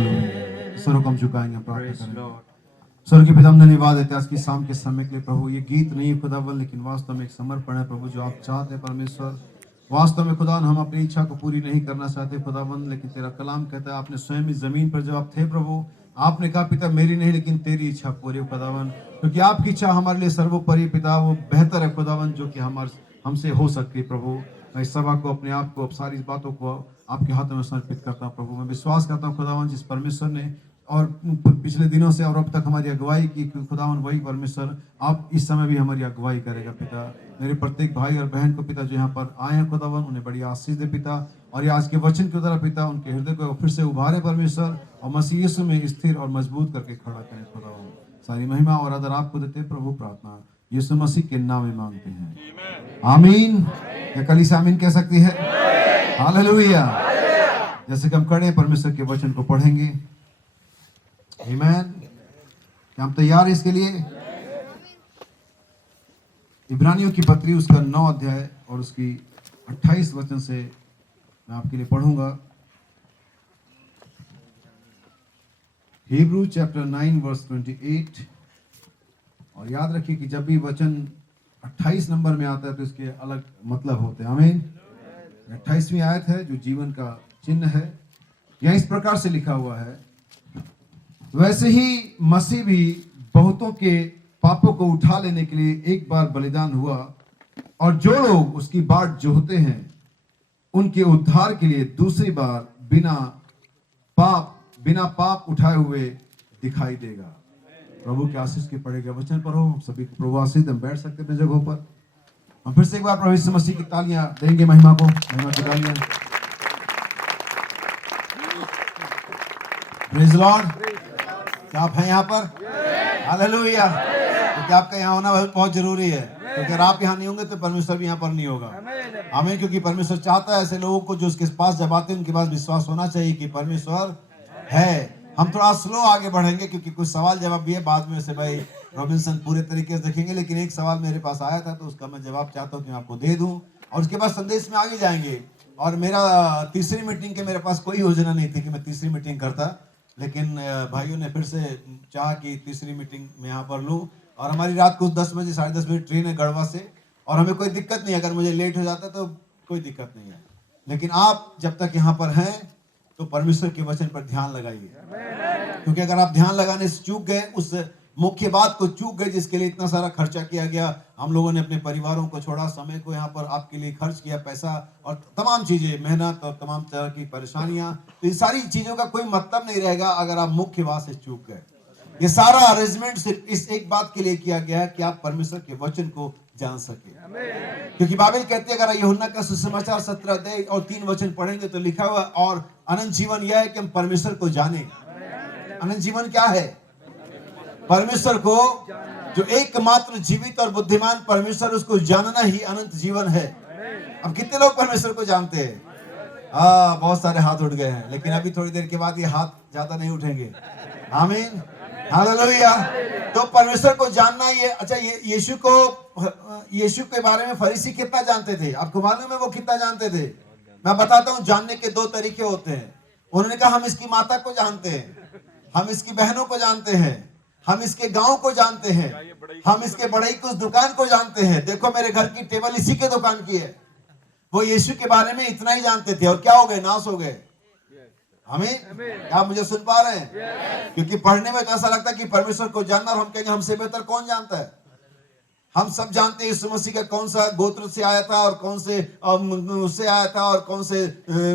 Hallelujah. सरों को हम झुकाएंगे, प्रार्थना करेंगे। स्वर्ग के पिता, हम धन्यवाद देते हैं आज की शाम के समय के लिए प्रभु। ये गीत नहीं है खुदावन, लेकिन वास्तव में एक समर्पण है प्रभु, जो आप चाहते हैं परमेश्वर। वास्तव में खुदा, हम अपनी इच्छा को पूरी नहीं करना चाहते खुदावन, लेकिन तेरा कलाम कहता है आपने स्वयं इस जमीन पर जब आप थे प्रभु, आपने कहा पिता मेरी नहीं लेकिन तेरी इच्छा पूरी हो खुदावन, क्योंकि आपकी इच्छा हमारे लिए सर्वोपरि पिता वो बेहतर है खुदावन, जो कि हमसे हो सकती है प्रभु। मैं इस सभा को, अपने आप को, सारी बातों को आपके हाथों में समर्पित करता हूँ प्रभु। मैं विश्वास करता हूँ खुदावन, जिस परमेश्वर ने और पिछले दिनों से और अब तक हमारी अगुवाई की खुदावन, वही परमेश्वर आप इस समय भी हमारी अगुवाई करेगा पिता। मेरे प्रत्येक भाई और बहन को पिता जो यहाँ पर आए हैं खुदावन, उन्हें बड़ी आशीष दे पिता, और ये आज के वचन की तरह पिता उनके हृदय को फिर से उभारे परमेश्वर, और मसीह यीशु में स्थिर और मजबूत करके खड़ा करें खुदावन। सारी महिमा और आदर आपको देते प्रभु, प्रार्थना यीशु मसीह के नाम में मांगते हैं, आमीन। क्या कलीसिया आमीन कह सकती है? हालेलुया। जैसे कि हम खड़े परमेश्वर के वचन को पढ़ेंगे, आमीन। क्या हम तैयार हैं इसके लिए? इब्रानियों की पत्री उसका 9 अध्याय और उसकी 28 वचन से मैं आपके लिए पढ़ूंगा। Hebrew chapter 9 verse 28। और याद रखिए कि जब भी वचन 28 नंबर में आता है तो इसके अलग मतलब होते हैं, आमीन। 28वीं आयत है जो जीवन का चिन्ह है। यह इस प्रकार से लिखा हुआ है, वैसे ही मसीह भी बहुतों के पापों को उठा लेने के लिए एक बार बलिदान हुआ, और जो लोग उसकी बाट जोहते हैं उनके उद्धार के लिए दूसरी बार बिना पाप उठाए हुए दिखाई देगा। प्रभु के आशीष के पड़ेगा वचन पर हो। हम सभी को प्रभु आशीष, हम बैठ सकते हैं जगहों पर। हम फिर से एक बार प्रभु यीशु मसीह की तालियां देंगे, महिमा की तालियां। Praise Lord. क्या आप हैं यहाँ पर? हालेलुया। क्योंकि आपका यहाँ होना बहुत जरूरी है, क्योंकि अगर आप यहाँ नहीं होंगे तो परमेश्वर भी यहाँ पर नहीं होगा, आमीन। क्योंकि परमेश्वर चाहता है ऐसे लोगों को जो उसके पास जब आते हैं उनके पास विश्वास होना चाहिए कि परमेश्वर है। हम थोड़ा स्लो आगे बढ़ेंगे क्योंकि कुछ सवाल जवाब भी है, बाद में से भाई रॉबिन्सन पूरे तरीके से देखेंगे, लेकिन एक सवाल मेरे पास आया था तो उसका मैं जवाब चाहता हूँ कि मैं आपको दे दूं, और उसके बाद संदेश में आगे जाएंगे। और मेरा तीसरी मीटिंग के मेरे पास कोई योजना नहीं थी कि मैं तीसरी मीटिंग करता, लेकिन भाइयों ने फिर से चाहा कि तीसरी मीटिंग में यहाँ पर लूँ। और हमारी रात को 10 बजे 10:30 बजे ट्रेन है गढ़वा से, और हमें कोई दिक्कत नहीं, अगर मुझे लेट हो जाता तो कोई दिक्कत नहीं है। लेकिन आप जब तक यहाँ पर हैं तो परमेश्वर के वचन पर ध्यान लगाइए, क्योंकि अगर आप ध्यान लगाने से चूक गए, उस मुख्य बात को चूक गए जिसके लिए इतना सारा खर्चा किया गया, हम लोगों ने अपने परिवारों को छोड़ा, समय को यहाँ पर आपके लिए खर्च किया, पैसा और तमाम चीजें, मेहनत और तमाम तरह की परेशानियां, तो इन सारी चीजों का कोई मतलब नहीं रहेगा अगर आप मुख्य बात से चूक गए। ये सारा अरेंजमेंट सिर्फ इस एक बात के लिए किया गया है कि आप परमेश्वर के वचन को जान सके। क्योंकि बाइबल कहती है, अगर यूहन्ना का सुसमाचार 17 अध्याय और 3 वचन पढ़ेंगे तो लिखा हुआ, और अनंत जीवन यह है कि हम परमेश्वर को जाने। अनंत जीवन क्या है? परमेश्वर को, जो एकमात्र जीवित और बुद्धिमान परमेश्वर, उसको जानना ही अनंत जीवन है। अब कितने लोग परमेश्वर को जानते हैं? बहुत सारे हाथ उठ गए हैं, लेकिन अभी थोड़ी देर के बाद ये हाथ ज्यादा नहीं उठेंगे, आमीन, हालेलुया। तो परमेश्वर को जानना ये अच्छा। यीशु के बारे में फरीसी कितना जानते थे? आपको मालूम है वो कितना जानते थे? मैं बताता हूँ। जानने के 2 तरीके होते हैं। उन्होंने कहा हम इसकी माता को जानते हैं, हम इसकी बहनों को जानते हैं, हम इसके गांव को जानते हैं, हम इसके बढ़ई की उस दुकान को जानते हैं, देखो मेरे घर की टेबल इसी के दुकान की है। वो यीशु के बारे में इतना ही जानते थे, और क्या हो गए? नाश हो गए। हमें आप मुझे सुन पा रहे हैं? क्योंकि पढ़ने में तो ऐसा लगता है कि परमेश्वर को जानना, और हम कहेंगे हमसे बेहतर कौन जानता है। हम सब जानते हैं यीशु मसीह का कौन सा गोत्र से आया था, और कौन से उससे आया था, और कौन से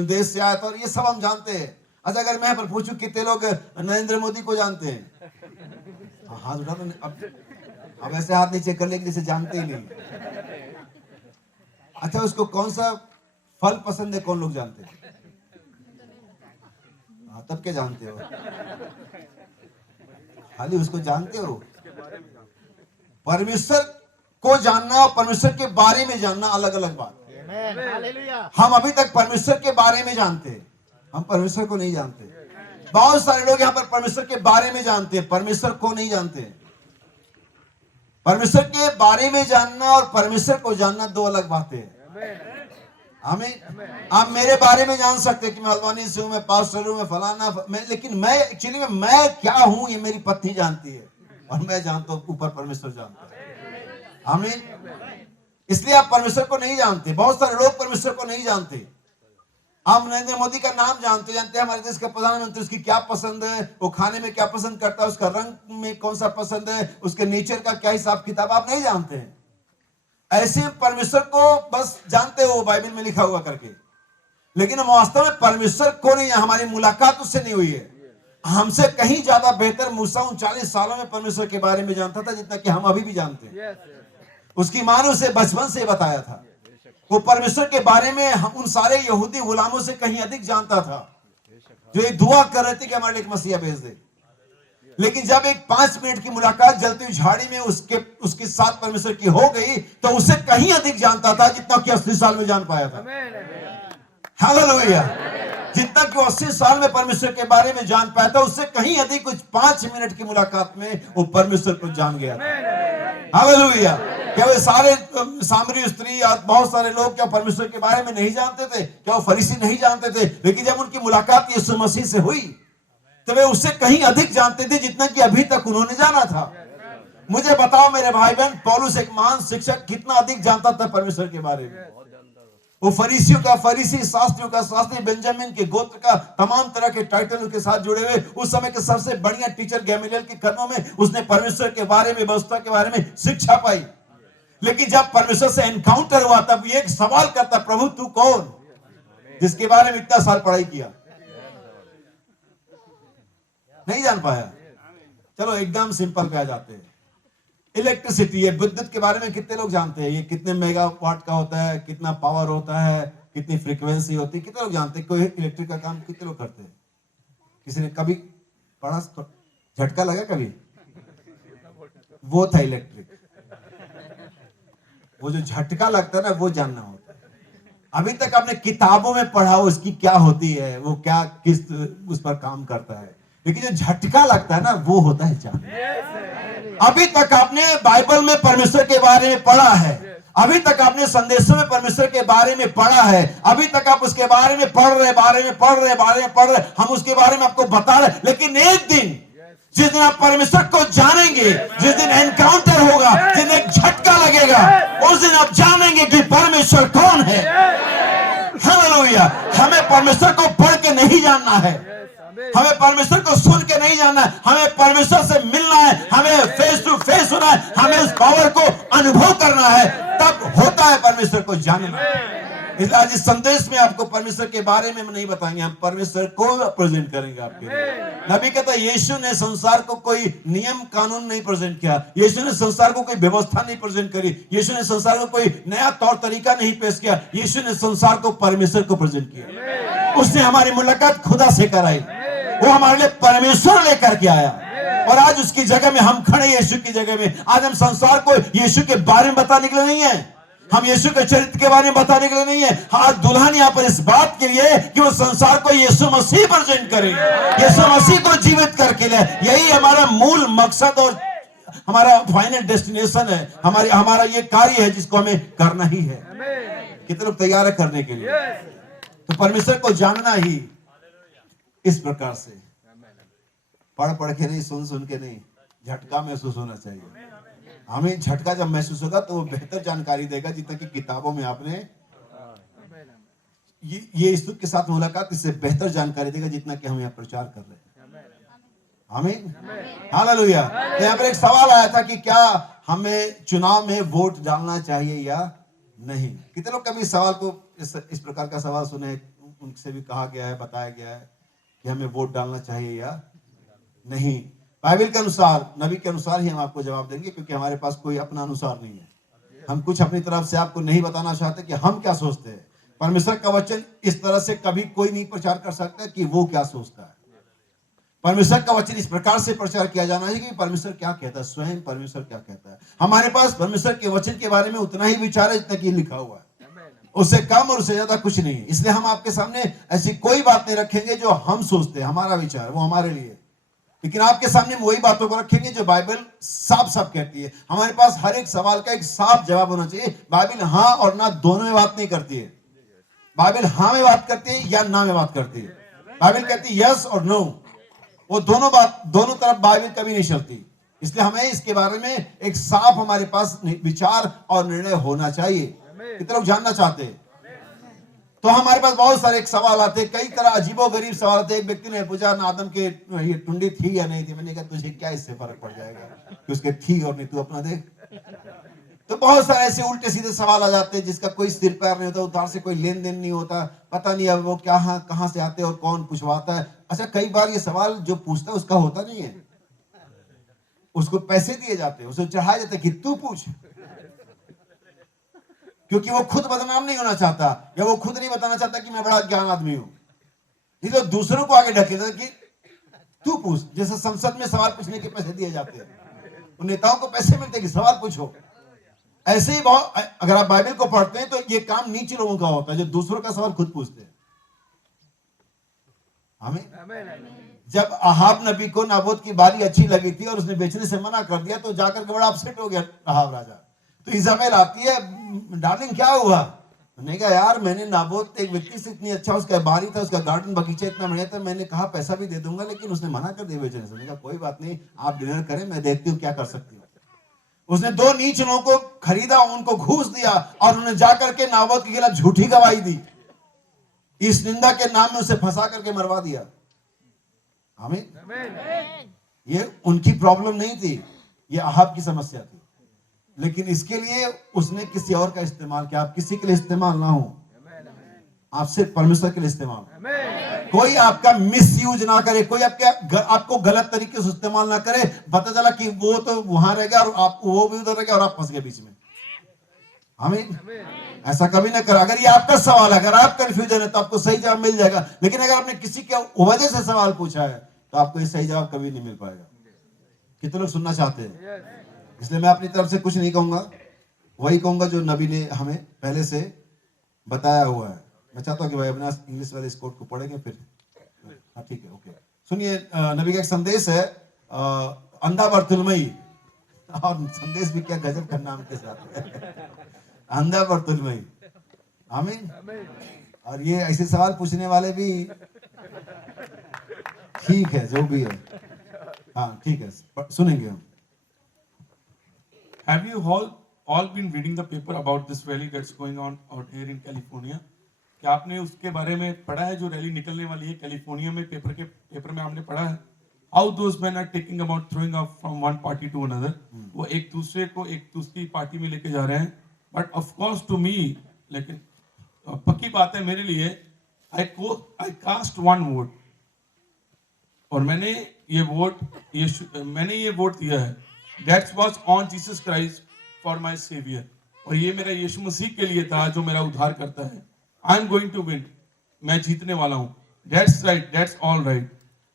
देश से आया था, और ये सब हम जानते हैं। अच्छा, अगर मैं पर पूछूं कितने लोग नरेंद्र मोदी को जानते हैं? हाथ उठा दो। अब ऐसे हाथ नीचे कर ले जैसे जानते ही नहीं। अच्छा, उसको कौन सा फल पसंद है? कौन लोग जानते हैं? तब क्या जानते हो? खाली उसको जानते हो? परमेश्वर को जानना और परमेश्वर के बारे में जानना अलग अलग बात। हम अभी तक परमेश्वर के बारे में जानते हैं, हम परमेश्वर को नहीं जानते। बहुत सारे लोग यहाँ पर परमेश्वर के बारे में जानते हैं, परमेश्वर को नहीं जानते। परमेश्वर के बारे में जानना और परमेश्वर को जानना 2 अलग बातें हैं। आमीन। आप मेरे बारे में जान सकते हैं कि मैं हल्द्वानी से हूं, मैं पास्टर हूं, मैं फलाना, लेकिन मैं एक्चुअली में मैं क्या हूं ये मेरी पत्नी जानती है और मैं जानता हूं, ऊपर परमेश्वर जानता है। आमीन। इसलिए आप परमेश्वर को नहीं जानते। बहुत सारे लोग परमेश्वर को नहीं जानते। हम नरेंद्र मोदी का नाम जानते हैं हमारे देश का प्रधानमंत्री, उसकी क्या पसंद है, वो खाने में क्या पसंद करता है, उसका रंग में कौन सा पसंद है, उसके नेचर का क्या हिसाब किताब आप नहीं जानते हैं। ऐसे परमेश्वर को बस जानते हो बाइबल में लिखा हुआ करके, लेकिन हम वास्तव में परमेश्वर को नहीं, हमारी मुलाकात उससे नहीं हुई है। हमसे कहीं ज्यादा बेहतर मूसा 39 सालों में परमेश्वर के बारे में जानता था जितना कि हम अभी भी जानते हैं। उसकी मां ने उसे बचपन से बताया था। वो परमेश्वर के बारे में उन सारे यहूदी गुलामों से कहीं अधिक जानता था जो ये दुआ कर रहे थे कि हमारे लिए एक मसीहा भेज दे। लेकिन जब एक 5 मिनट की मुलाकात जलती हुई झाड़ी में उसके साथ परमेश्वर की हो गई तो उसे कहीं अधिक जानता था जितना कि 80 साल में जान पाया था। हालेलुया। जितना कि 80 साल में परमेश्वर के बारे में जान पाया था, उससे कहीं अधिक कुछ 5 मिनट की मुलाकात में वो परमेश्वर को जान गया। हालेलुया। क्या वे सारे सामरी स्त्री और बहुत सारे लोग क्या परमेश्वर के बारे में नहीं जानते थे? क्या वो फरीसी नहीं जानते थे? लेकिन जब उनकी मुलाकात यीशु मसीह से हुई तो वे उससे कहीं अधिक जानते थे जितना कि अभी तक उन्होंने जाना था। मुझे बताओ मेरे भाई बहन, पौलुस एक महान शिक्षक कितना अधिक जानता था परमेश्वर के बारे में। वो फरीसियों का फरीसी, शास्त्रियों का शास्त्री, बेंजामिन के गोत्र का तमाम तरह के टाइटल के साथ जुड़े हुए उस समय के सबसे बढ़िया टीचर गैमलियल के कदमों में उसने परमेश्वर के बारे में, व्यवस्था के बारे में शिक्षा पाई। लेकिन जब परमेश्वर से एनकाउंटर हुआ तब ये एक सवाल करता, प्रभु तू कौन, जिसके बारे में इतना साल पढ़ाई किया? नहीं जान पाया। चलो एकदम सिंपल पे आ जाते हैं। इलेक्ट्रिसिटी है, विद्युत के बारे में कितने लोग जानते हैं? ये कितने मेगावाट का होता है, कितना पावर होता है, कितनी फ्रीक्वेंसी होती है, कितने लोग जानते हैं? कोई इलेक्ट्रिक का काम कितने लोग करते हैं? किसी ने कभी पढ़ा, झटका लगा कभी? वो था इलेक्ट्रिक। वो जो झटका लगता है ना, वो जानना होता है। अभी तक आपने किताबों में पढ़ा उसकी क्या होती है, वो क्या किस उस पर काम करता है, लेकिन जो झटका लगता है ना, वो होता है जानना। अभी तक आपने बाइबल में परमेश्वर के बारे में पढ़ा है, अभी तक आपने संदेशों में परमेश्वर के बारे में पढ़ा है, अभी तक आप उसके बारे में पढ़ रहे, हम उसके बारे में आपको बता रहे, लेकिन एक दिन जिस दिन आप परमेश्वर को जानेंगे, जिस दिन एनकाउंटर होगा, जिस दिन एक झटका लगेगा, उस दिन आप जानेंगे कि परमेश्वर कौन है। हालेलुया। हमें परमेश्वर को पढ़ के नहीं जानना है, हमें परमेश्वर को सुन के नहीं जानना है, हमें परमेश्वर से मिलना है, हमें फेस टू फेस होना है, हमें उस पावर को अनुभव करना है, तब होता है परमेश्वर को जानना। इसलिए आज इस संदेश में आपको परमेश्वर के बारे में नहीं बताएंगे, हम परमेश्वर को प्रेजेंट करेंगे आपके लिए। नबी कहता है यीशु ने संसार को कोई नियम कानून नहीं प्रेजेंट किया, यीशु ने संसार को कोई व्यवस्था नहीं प्रेजेंट करी, यीशु ने संसार को कोई नया तौर तरीका नहीं पेश किया, यीशु ने संसार को परमेश्वर को प्रेजेंट किया। उसने हमारी मुलाकात खुदा से कराई, वो हमारे लिए परमेश्वर लेकर के आया, और आज उसकी जगह में हम खड़े, यीशु की जगह में। आज हम संसार को यीशु के बारे में बताने के लिए नहीं है, हम यीशु के चरित्र के बारे में बताने के लिए नहीं है। आज दुल्हन यहाँ पर इस बात के लिए कि वो संसार को यीशु मसीह प्रेजेंट करे, यीशु मसीह को जीवित करके ले। यही हमारा मूल मकसद और हमारा फाइनल डेस्टिनेशन है, हमारा ये कार्य है जिसको हमें करना ही है। कितने लोग तैयार है करने के लिए? तो परमेश्वर को जानना ही इस प्रकार से, पढ़ के नहीं, सुन के नहीं, झटका महसूस होना चाहिए। हमें झटका जब महसूस होगा तो वो बेहतर जानकारी देगा जितना कि किताबों में आपने ये ईश्वर के साथ मुलाकात, इससे बेहतर जानकारी देगा जितना कि हम यहाँ प्रचार कर रहे हैं। आमीन, हालेलुया। तो यहाँ पर एक सवाल आया था कि क्या हमें चुनाव में वोट डालना चाहिए या नहीं। कितने लोग कभी सवाल को इस प्रकार का सवाल सुने, उनसे भी कहा गया है, बताया गया है कि हमें वोट डालना चाहिए या नहीं। बाइबल के अनुसार, नबी के अनुसार ही हम आपको जवाब देंगे, क्योंकि हमारे पास कोई अपना अनुसार नहीं है। हम कुछ अपनी तरफ से आपको नहीं बताना चाहते कि हम क्या सोचते हैं। परमेश्वर का वचन इस तरह से कभी कोई नहीं प्रचार कर सकता कि वो क्या सोचता है। परमेश्वर का वचन इस प्रकार से प्रचार किया जाना है कि परमेश्वर क्या कहता है, स्वयं परमेश्वर क्या कहता है। हमारे पास परमेश्वर के वचन के बारे में उतना ही विचार है जितना कि लिखा हुआ है, उससे कम और उससे ज्यादा कुछ नहीं है। इसलिए हम आपके सामने ऐसी कोई बात नहीं रखेंगे जो हम सोचते हैं, हमारा विचार वो हमारे लिए, लेकिन आपके सामने वही बातों को रखेंगे जो बाइबल साफ साफ कहती है। हमारे पास हर एक सवाल का एक साफ जवाब होना चाहिए। बाइबल हाँ और ना दोनों में बात नहीं करती है। बाइबल हाँ में बात करती है या ना में बात करती है। बाइबल कहती है यस और नो, वो दोनों तरफ बाइबल कभी नहीं चलती। इसलिए हमें इसके बारे में एक साफ हमारे पास विचार और निर्णय होना चाहिए। कितने लोग जानना चाहते हैं? तो हमारे पास बहुत सारे एक सवाल आते, कई तरह अजीबो गरीब सवाल आते। एक व्यक्ति ने पूछा ना आदम के ये टुंडी थी या नहीं थी। मैंने कहा तुझे क्या इससे फर्क पड़ जाएगा कि उसके थी और नहीं, तू अपना देख। तो बहुत सारे ऐसे उल्टे सीधे सवाल आ जाते हैं जिसका कोई सिर पैर नहीं होता, उधार से कोई लेन देन नहीं होता, पता नहीं अब वो क्या कहां से आते और कौन पूछवाता है। अच्छा, कई बार ये सवाल जो पूछता है उसका होता नहीं है, उसको पैसे दिए जाते हैं, उसे चढ़ाए जाते कि तू पूछ, क्योंकि वो खुद बदनाम नहीं होना चाहता या वो खुद नहीं बताना चाहता कि मैं बड़ा ज्ञान आदमी हूं, इसलिए तो दूसरों को आगे ढकेलता कि तू पूछ। जैसे संसद में सवाल पूछने के पैसे दिए जाते हैं, उन नेताओं को पैसे मिलते हैं कि सवाल पूछो। ऐसे ही बहुत, अगर आप बाइबल को पढ़ते हैं तो ये काम नीच लोगों का होता है जो दूसरों का सवाल खुद पूछते हैं। हमें जब अहाब नबी को नाबोत की बारी अच्छी लगी थी और उसने बेचने से मना कर दिया तो जाकर के बड़ा अपसेट हो गया अहाब राजा। तो इज़ाबेल आती है, डार्लिंग क्या हुआ? मैंने कहा यार मैंने नाबोत एक व्यक्ति से इतनी अच्छा उसका बारी था, उसका गार्डन बगीचा इतना बढ़िया था, मैंने कहा पैसा भी दे दूंगा लेकिन उसने मना कर दिया बेचने से। मैंने कहा कोई बात नहीं, आप डिनर करें, मैं देखती हूँ क्या कर सकती हूँ। उसने दो नीच लोगों को खरीदा, उनको घूस दिया और उन्हें जाकर के नाबोत के खिलाफ झूठी गवाही दी, इस निंदा के नाम में उसे फंसा करके मरवा दिया। हमें ये उनकी प्रॉब्लम नहीं थी, ये अहाब की समस्या थी, लेकिन इसके लिए उसने किसी और का इस्तेमाल किया। आप किसी के लिए इस्तेमाल ना हो, आप सिर्फ परमेश्वर के लिए इस्तेमाल। कोई आपका मिस यूज ना करे, कोई आपको गलत तरीके से इस्तेमाल ना करे। पता चला कि वो तो वहां रह गया और आप वो भी उधर रह गया और आप फंस गए बीच में। हमें ऐसा कभी ना करें। अगर ये आपका सवाल है, अगर आप कंफ्यूजन है तो आपको सही जवाब मिल जाएगा, लेकिन अगर आपने किसी के वजह से सवाल पूछा है तो आपको ये सही जवाब कभी नहीं मिल पाएगा। कितने लोग सुनना चाहते हैं? इसलिए मैं अपनी तरफ से कुछ नहीं कहूंगा, वही कहूंगा जो नबी ने हमें पहले से बताया हुआ है। मैं चाहता हूं कि भाई अविनाश इंग्लिश वाले इस कोट को पढ़ेंगे फिर। हाँ ठीक है, ओके। सुनिए, नबी का एक संदेश है, अंधा बर्तुलमई, और संदेश भी क्या गजब का नाम के साथ है, अंधा बर्तुलमई। आमीन। और ये ऐसे सवाल पूछने वाले भी ठीक है, जो भी है, हाँ ठीक है, सुनेंगे हम। Have you all been reading the paper about this rally that's going on out here in California? क्या आपने उसके बारे में पढ़ा है जो रैली निकलने वाली है कैलिफोर्निया में? पेपर में आपने पढ़ा है how those men are taking about throwing up from one party to another. वो एक दूसरे को एक दूसरी पार्टी में लेके जा रहे हैं। But of course to me, लेकिन पक्की बात है मेरे लिए, I cast one vote, और मैंने ये वोट दिया है, that was on Jesus Christ for my savior, और ये मेरा यीशु मसीह के लिए था जो मेरा उद्धार करता है। I am going to win, मैं जीतने वाला हूँ। That's right, that's all right.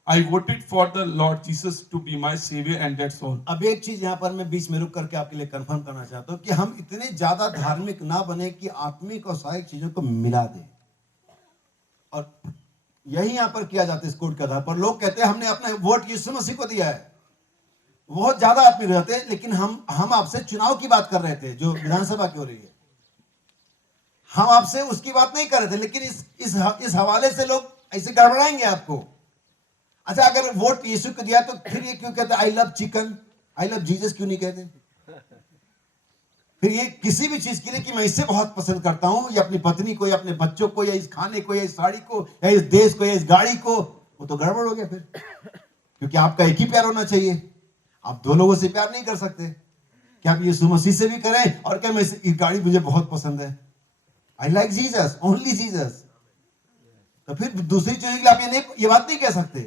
I voted for the Lord Jesus to be my savior and that's all. अब एक चीज यहाँ पर मैं बीच में रुक करके आपके लिए कंफर्म करना चाहता हूँ कि हम इतने ज्यादा धार्मिक ना बने कि आत्मिक और सहायक चीजों को मिला दें, और यही यहाँ पर किया जाता है इस कोड के आधार पर। लोग कहते हैं हमने अपना वोट यीशु मसीह को दिया है, बहुत ज्यादा आत्मिक हो जाते हैं, लेकिन हम आपसे चुनाव की बात कर रहे थे जो विधानसभा की हो रही है, हम आपसे उसकी बात नहीं कर रहे थे, लेकिन इस हवाले से लोग ऐसे गड़बड़ाएंगे आपको। अच्छा, अगर वोट यीशु को दिया तो फिर ये क्यों कहते I love chicken, I love Jesus क्यों नहीं कहते? फिर ये किसी भी चीज के लिए कि मैं इसे बहुत पसंद करता हूं, या अपनी पत्नी को, या अपने बच्चों को, या इस खाने को, या इस साड़ी को, या इस देश को, या इस गाड़ी को, वो तो गड़बड़ हो गया फिर। क्योंकि आपका एक ही प्यार होना चाहिए, आप दो लोगों से प्यार नहीं कर सकते। क्या आप यीशु मसीह से भी करें और क्या मैं इस गाड़ी मुझे बहुत पसंद है, I like Jesus, only Jesus, तो फिर दूसरी चीजों के लिए आप ये बात नहीं कह सकते।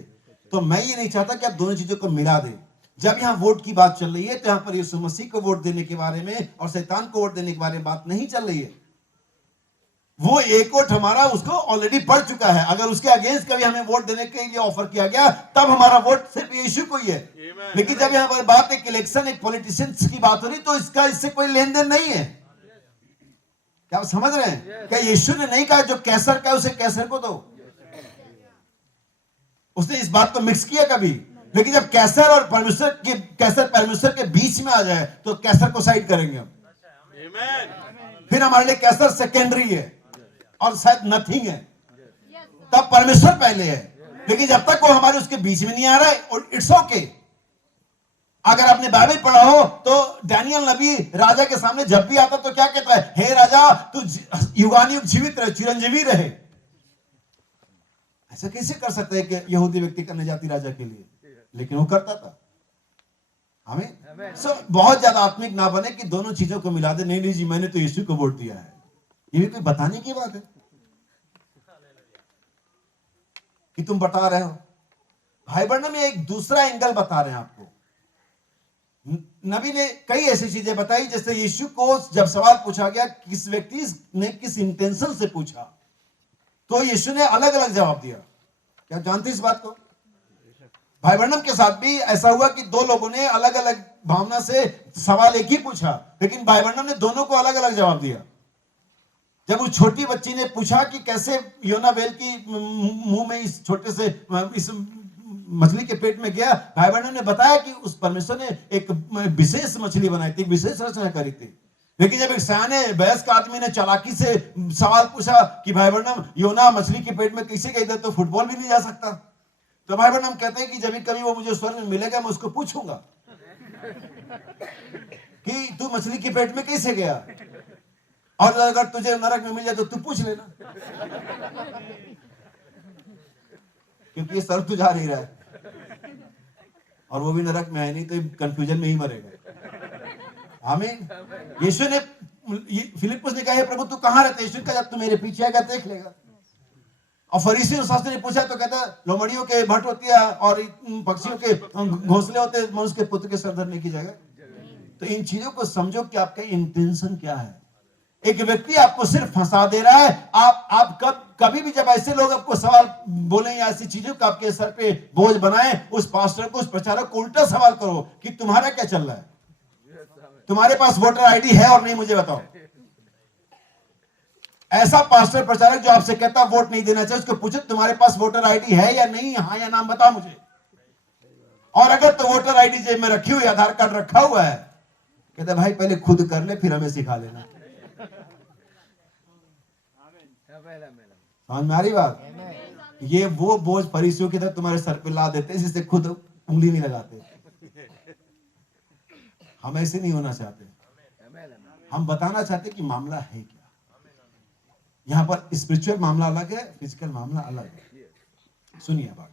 तो मैं ये नहीं चाहता कि आप दोनों चीजों को मिला दें। जब यहाँ वोट की बात चल रही है तो यहाँ पर यीशु मसीह को वोट देने के बारे में और शैतान को वोट देने के बारे में बात नहीं चल रही है। वो एक वोट हमारा उसको ऑलरेडी पड़ चुका है। अगर उसके अगेंस्ट कभी हमें वोट देने के लिए ऑफर किया गया तब हमारा वोट सिर्फ यीशु को ही है। लेकिन जब यहाँ पर बात एक इलेक्शन, एक पॉलिटिशियंस की बात हो रही तो इससे कोई लेन देन नहीं है। क्या आप समझ रहे हैं? क्या यीशु ने नहीं कहा जो कैसर का उसे कैसर को दो? उसने इस बात को मिक्स किया कभी? लेकिन जब कैसर और परमेश्वर के बीच में आ जाए तो कैसर को साइड करेंगे हम। फिर हमारे लिए कैसर सेकेंडरी है और शायद नथिंग है, तब परमेश्वर पहले है। लेकिन जब तक वो हमारे उसके बीच में नहीं आ रहा है, और इट्स ओके। अगर आपने बाइबल पढ़ा हो तो डैनियल नबी राजा के सामने जब भी आता तो क्या कहता है, हे राजा तू युगानुयुग जीवित रहे, चिरंजीवी रहे। ऐसा कैसे कर सकता है कि यहूदी व्यक्ति करने जाती राजा के लिए, लेकिन वो करता था। हमें बहुत ज्यादा आत्मिक ना बने कि दोनों चीजों को मिला दे। नहीं नहीं जी, मैंने तो यीशु को वोट दिया है। ये भी कोई बताने की बात है कि तुम बता रहे हो। भाई बहनों में एक दूसरा एंगल बता रहे हैं आपको। नबी ने कई ऐसी चीजें बताई, जैसे यीशु को जब सवाल पूछा गया किस व्यक्ति ने किस इंटेंशन से पूछा, तो यीशु ने अलग अलग जवाब दिया। क्या जानते इस बात को? भाई बहनम के साथ भी ऐसा हुआ कि दो लोगों ने अलग अलग भावना से सवाल एक ही पूछा, लेकिन भाई बहनम ने दोनों को अलग अलग जवाब दिया। जब उस छोटी बच्ची ने पूछा कि कैसे योना वेल की मुंह में इस छोटे से इस मछली के पेट में गया, भाई बहनों ने बताया कि उस परमेश्वर ने एक विशेष मछली बनाई थी, विशेष रचना करी थी। लेकिन जब एक सयाने वयस्क आदमी ने चालाकी से सवाल पूछा कि भाई बहनम योना मछली के पेट में कैसे गई, तो फुटबॉल भी नहीं जा सकता। तो भाई बहनम कहते हैं कि जब कभी वो मुझे स्वर्ग में मिलेगा मैं उसको पूछूंगा कि तू मछली के पेट में कैसे गया, और अगर तुझे नरक में मिल जाए तो तू पूछ लेना, क्योंकि ये सर्व तू जा नहीं रहा है और वो भी नरक में है नहीं, तो कंफ्यूजन में ही मरेगा। आमीन। यीशु ने फिलिप्पुस ने कहा, हे प्रभु तू कहां रहते? यीशु ने कहा, जब तू मेरे पीछे आएगा देख लेगा। और फरीसी और शास्त्री ने पूछा तो कहता, लोमड़ियों के भट्ट होती है और पक्षियों के घोंसले होते हैं, मनुष्य के पुत्र के सर धरने की जगह। तो इन चीजों को समझो कि आपका इंटेंशन क्या है। एक व्यक्ति आपको सिर्फ फंसा दे रहा है। आप कभी भी जब ऐसे लोग आपको सवाल बोले या ऐसी चीजों का आपके सर पे बोझ बनाए, उस पास्टर को, उस प्रचारक को उल्टा सवाल करो कि तुम्हारा क्या चल रहा है, तुम्हारे पास वोटर आईडी है और नहीं, मुझे बताओ। ऐसा पास्टर प्रचारक जो आपसे कहता वोट नहीं देना चाहिए, उसको पूछो तुम्हारे पास वोटर आईडी है या नहीं, हाँ या नाम बताओ मुझे। और अगर तो वोटर आईडी जेब में रखी हुई, आधार कार्ड रखा हुआ है, कहते भाई पहले खुद कर ले फिर हमें सिखा लेना। समझ में आ रही बात? ये वो बोझ फरीसियों की तरह तुम्हारे सर पे ला देते जिससे खुद उंगली नहीं लगाते। हम ऐसे नहीं होना चाहते। हम बताना चाहते कि मामला है क्या। यहां पर स्पिरिचुअल मामला अलग है, फिजिकल मामला अलग है। सुनिए बात।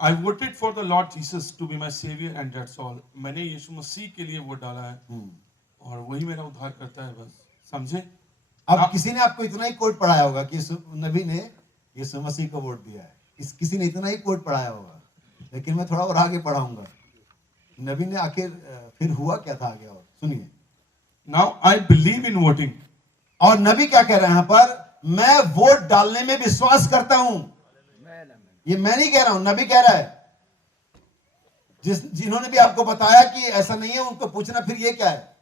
I voted for the Lord Jesus to be my savior and that's all. मैंने यीशु मसीह के लिए वोट डाला है और वही मेरा उद्धार करता है, बस। समझे? अब किसी ने आपको इतना ही कोट पढ़ाया होगा कि नबी ने यीशु मसीह को वोट दिया है। किसी ने इतना ही कोट पढ़ाया होगा, लेकिन मैं थोड़ा और आगे पढ़ाऊंगा। नबी ने आखिर फिर हुआ क्या था आगे, और सुनिए। Now I believe in voting. और नबी क्या कह रहे हैं यहाँ पर? मैं वोट डालने में विश्वास करता हूं। ये मैं नहीं कह रहा हूं, नबी कह रहा है। जिन्होंने भी आपको बताया कि ऐसा नहीं है, उनको पूछना फिर ये क्या है।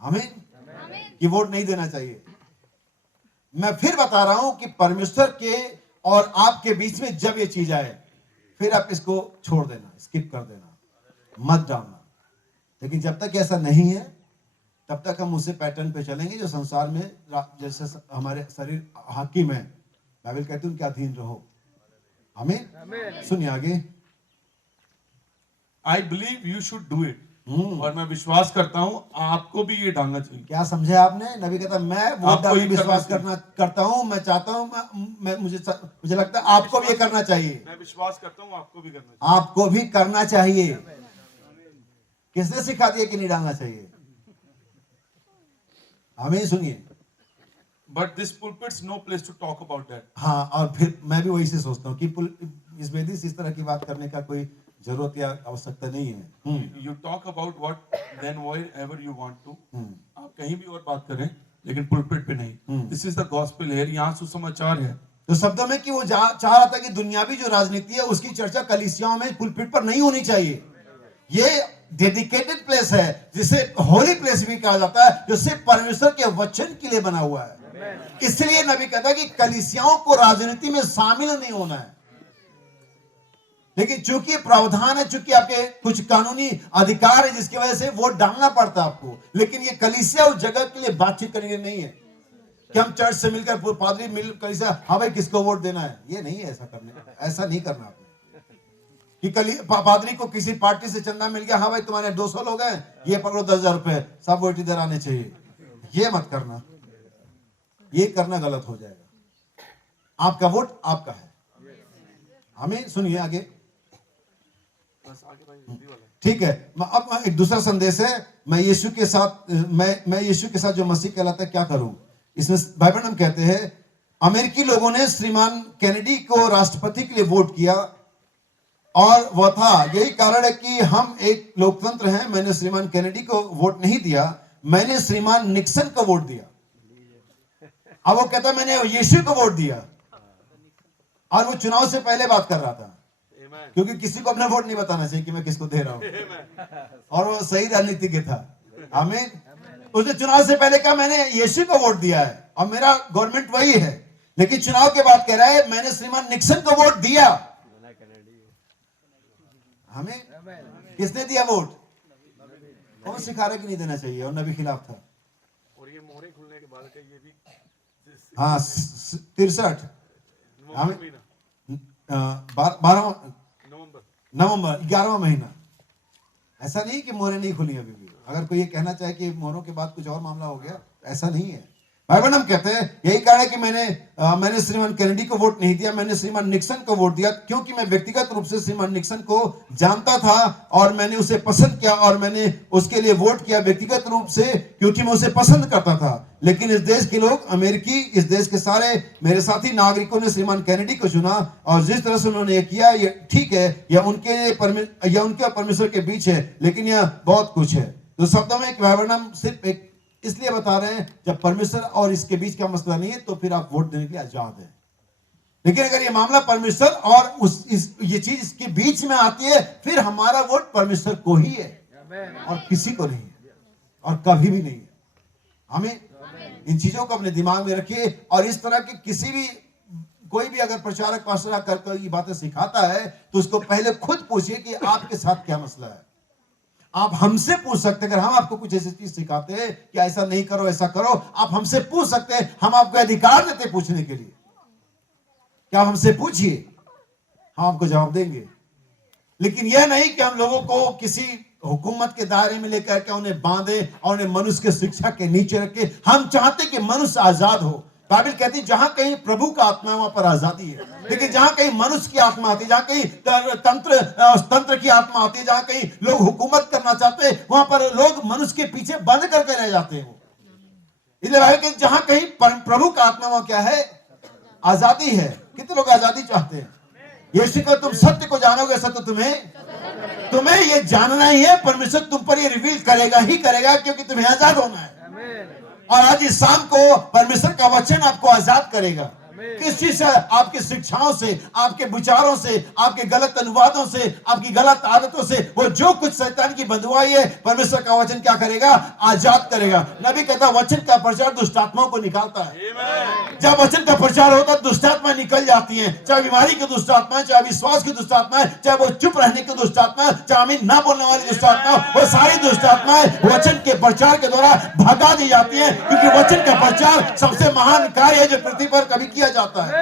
आमीन। कि वोट नहीं देना चाहिए। मैं फिर बता रहा हूं कि परमेश्वर के और आपके बीच में जब ये चीज आए, फिर आप इसको छोड़ देना, स्किप कर देना, मत डालना। लेकिन जब तक ऐसा नहीं है, तब तक हम उसे पैटर्न पे चलेंगे जो संसार में जैसे हमारे शरीर हाकिम है, बाइबल कहती है उनके अधीन रहो। आमीन। सुनिए आगे। I believe you should do it. और मैं विश्वास करता हूं आपको भी ये डालना चाहिए। क्या समझे आपने? नबी कहता मैं वोट डालने में विश्वास करता हूं, मैं चाहता हूं, मुझे लगता है आपको भी ये करना चाहिए। मैं विश्वास करता हूं आपको भी करना चाहिए। आपको भी करना चाहिए। किसने सिखा दिया कि नहीं डालना चाहिए? हमें सुनिए। But this pulpit's no place to talk about that. हाँ, और फिर मैं भी वही से सोचता हूँ कि इस वेदी से इस तरह की बात करने का कोई जरूरत या आवश्यकता नहीं है। You talk about what then wherever you want to. आप कहीं भी और बात करें, लेकिन पुलपिट पे नहीं। This is the gospel here. यहाँ सुसमाचार है। तो शब्दों में कि वो चाह रहा था कि दुनियावी जो राजनीति है उसकी चर्चा कलीसियाओं में पुलपिट पर नहीं होनी चाहिए। ये डेडिकेटेड प्लेस है, जिसे होली प्लेस भी कहा जाता है, जो सिर्फ परमेश्वर के वचन के लिए बना हुआ है। इसलिए नबी कहता है कि कलीसियाओं को राजनीति में शामिल नहीं होना है। लेकिन चूंकि प्रावधान है, चूंकि आपके कुछ कानूनी अधिकार है जिसकी वजह से वोट डालना पड़ता है आपको। लेकिन ये कलीसिया उस जगह के लिए बातचीत करने नहीं है कि हम चर्च से मिलकर पादरी मिल कलीसिया, हाँ भाई किसको वोट देना है, ये नहीं है। ऐसा नहीं करना आपने कि पादरी को किसी पार्टी से चंदा मिल गया, हाँ भाई तुम्हारे 200 लोग हैं, ये पकड़ो 10,000 रुपए, सब वोट इधर आने चाहिए। ये मत करना, ये करना गलत हो जाएगा। आपका वोट आपका है। हमें सुनिए आगे, ठीक है। अब एक दूसरा संदेश है, मैं यीशु के साथ जो मसीह कहलाता है क्या करूं। इसमें भाई बहन हम कहते हैं, अमेरिकी लोगों ने श्रीमान कैनेडी को राष्ट्रपति के लिए वोट किया और वह था, यही कारण है कि हम एक लोकतंत्र हैं। मैंने श्रीमान कैनेडी को वोट नहीं दिया, मैंने श्रीमान निक्सन को वोट दिया। अब वो कहता है मैंने यीशु को वोट दिया, और वो चुनाव से पहले बात कर रहा था, क्योंकि किसी को अपना वोट नहीं बताना चाहिए कि मैं किसको दे रहा हूं, और वो सही राजनीतिज्ञ था। आमीन। उसने चुनाव से पहले कहा मैंने यीशु को वोट दिया है और मेरा गवर्नमेंट वही है, लेकिन चुनाव के बाद कह रहा है मैंने श्रीमान निक्सन को वोट दिया। हमें किसने दिया वोट? कौन सिखा रहा कि नहीं देना चाहिए, और नबी खिलाफ था। और ये मोहरे खुलने के बाद ये भी हाँ 63 नवंबर 11वां महीना। ऐसा नहीं कि मोहरें नहीं खुली अभी भी। अगर कोई ये कहना चाहे कि मोहरों के बाद कुछ और मामला हो गया, ऐसा नहीं है। भाई बहन हम कहते हैं यही कारण है कि मैंने श्रीमान कैनेडी को वोट नहीं दिया, मैंने श्रीमान निक्सन को वोट दिया, क्योंकि मैं व्यक्तिगत रूप से श्रीमान निक्सन को जानता था और मैंने उसे पसंद किया और मैंने उसके लिए वोट किया व्यक्तिगत रूप से, क्योंकि मैं उसे पसंद करता था। लेकिन इस देश के लोग, अमेरिकी, इस देश के सारे मेरे साथी नागरिकों ने श्रीमान कैनेडी को चुना, और जिस तरह से उन्होंने ये किया ये ठीक है, या उनके परमेश्वर के बीच है, लेकिन यह बहुत कुछ है। तो शब्दों में एक विवरण सिर्फ एक इसलिए बता रहे हैं, जब परमेश्वर और इसके बीच का मसला नहीं है तो फिर आप वोट देने के लिए आजाद हैं। लेकिन अगर ये मामला परमेश्वर और ये चीज इसके बीच में आती है, फिर हमारा वोट परमेश्वर को ही है और किसी को नहीं है, और कभी भी नहीं है। हमें इन चीजों को अपने दिमाग में रखिए, और इस तरह के किसी भी कोई भी अगर प्रचारक पास्टर कर ये बातें सिखाता है तो उसको पहले खुद पूछिए कि आपके साथ क्या मसला है। आप हमसे पूछ सकते हैं, अगर हम आपको कुछ ऐसी चीज सिखाते हैं कि ऐसा नहीं करो ऐसा करो, आप हमसे पूछ सकते हैं, हम आपको अधिकार देते हैं पूछने के लिए। क्या आप हमसे पूछिए, हम आपको जवाब देंगे। लेकिन यह नहीं कि हम लोगों को किसी हुकूमत के दायरे में लेकर के उन्हें बांधे और उन्हें मनुष्य के शिक्षा के नीचे रखे। हम चाहते कि मनुष्य आजाद हो। बाइबल कहती है जहां कहीं प्रभु का आत्मा है वहां पर आजादी है, लेकिन जहां कहीं मनुष्य की आत्मा आती है, जहां कहीं तंत्र की आत्मा आती है, जहां कहीं लोग हुकूमत करना चाहते हैं, वहां पर लोग मनुष्य के पीछे बंद करके रह जाते हैं। इसलिए बाइबल कहती है जहां कहीं प्रभु का आत्मा वहां क्या है? आजादी है। कितने लोग आजादी चाहते हैं? यीशु को तुम सत्य को जानोगे, सत्य तुम्हें ये जानना ही है। परमेश्वर तुम पर ये रिवील करेगा ही करेगा, क्योंकि तुम्हें आजाद होना है। और आज इस शाम को परमेश्वर का वचन आपको आजाद करेगा। किस चीज से? आपकी शिक्षाओं से, आपके विचारों से, आपके गलत अनुवादों से, आपकी गलत आदतों से, वो जो कुछ शैतान की बंधुआई है, परमेश्वर का वचन क्या करेगा? आजाद करेगा। नबी कहता वचन का प्रचार दुष्टात्माओं को निकालता है। जब वचन का प्रचार होता है दुष्टात्मा निकल जाती हैं, चाहे बीमारी की दुष्टात्मा, चाहे विश्वास की दुष्टात्मा, चाहे वो चुप रहने की दुष्टात्मा, चाहे आमीन ना बोलने वाली दुष्टात्मा, वो सारी दुष्टात्माएं वचन के प्रचार के द्वारा भगा दी जाती है, क्योंकि वचन का प्रचार सबसे महान कार्य है जो पृथ्वी पर कभी किया जाता है।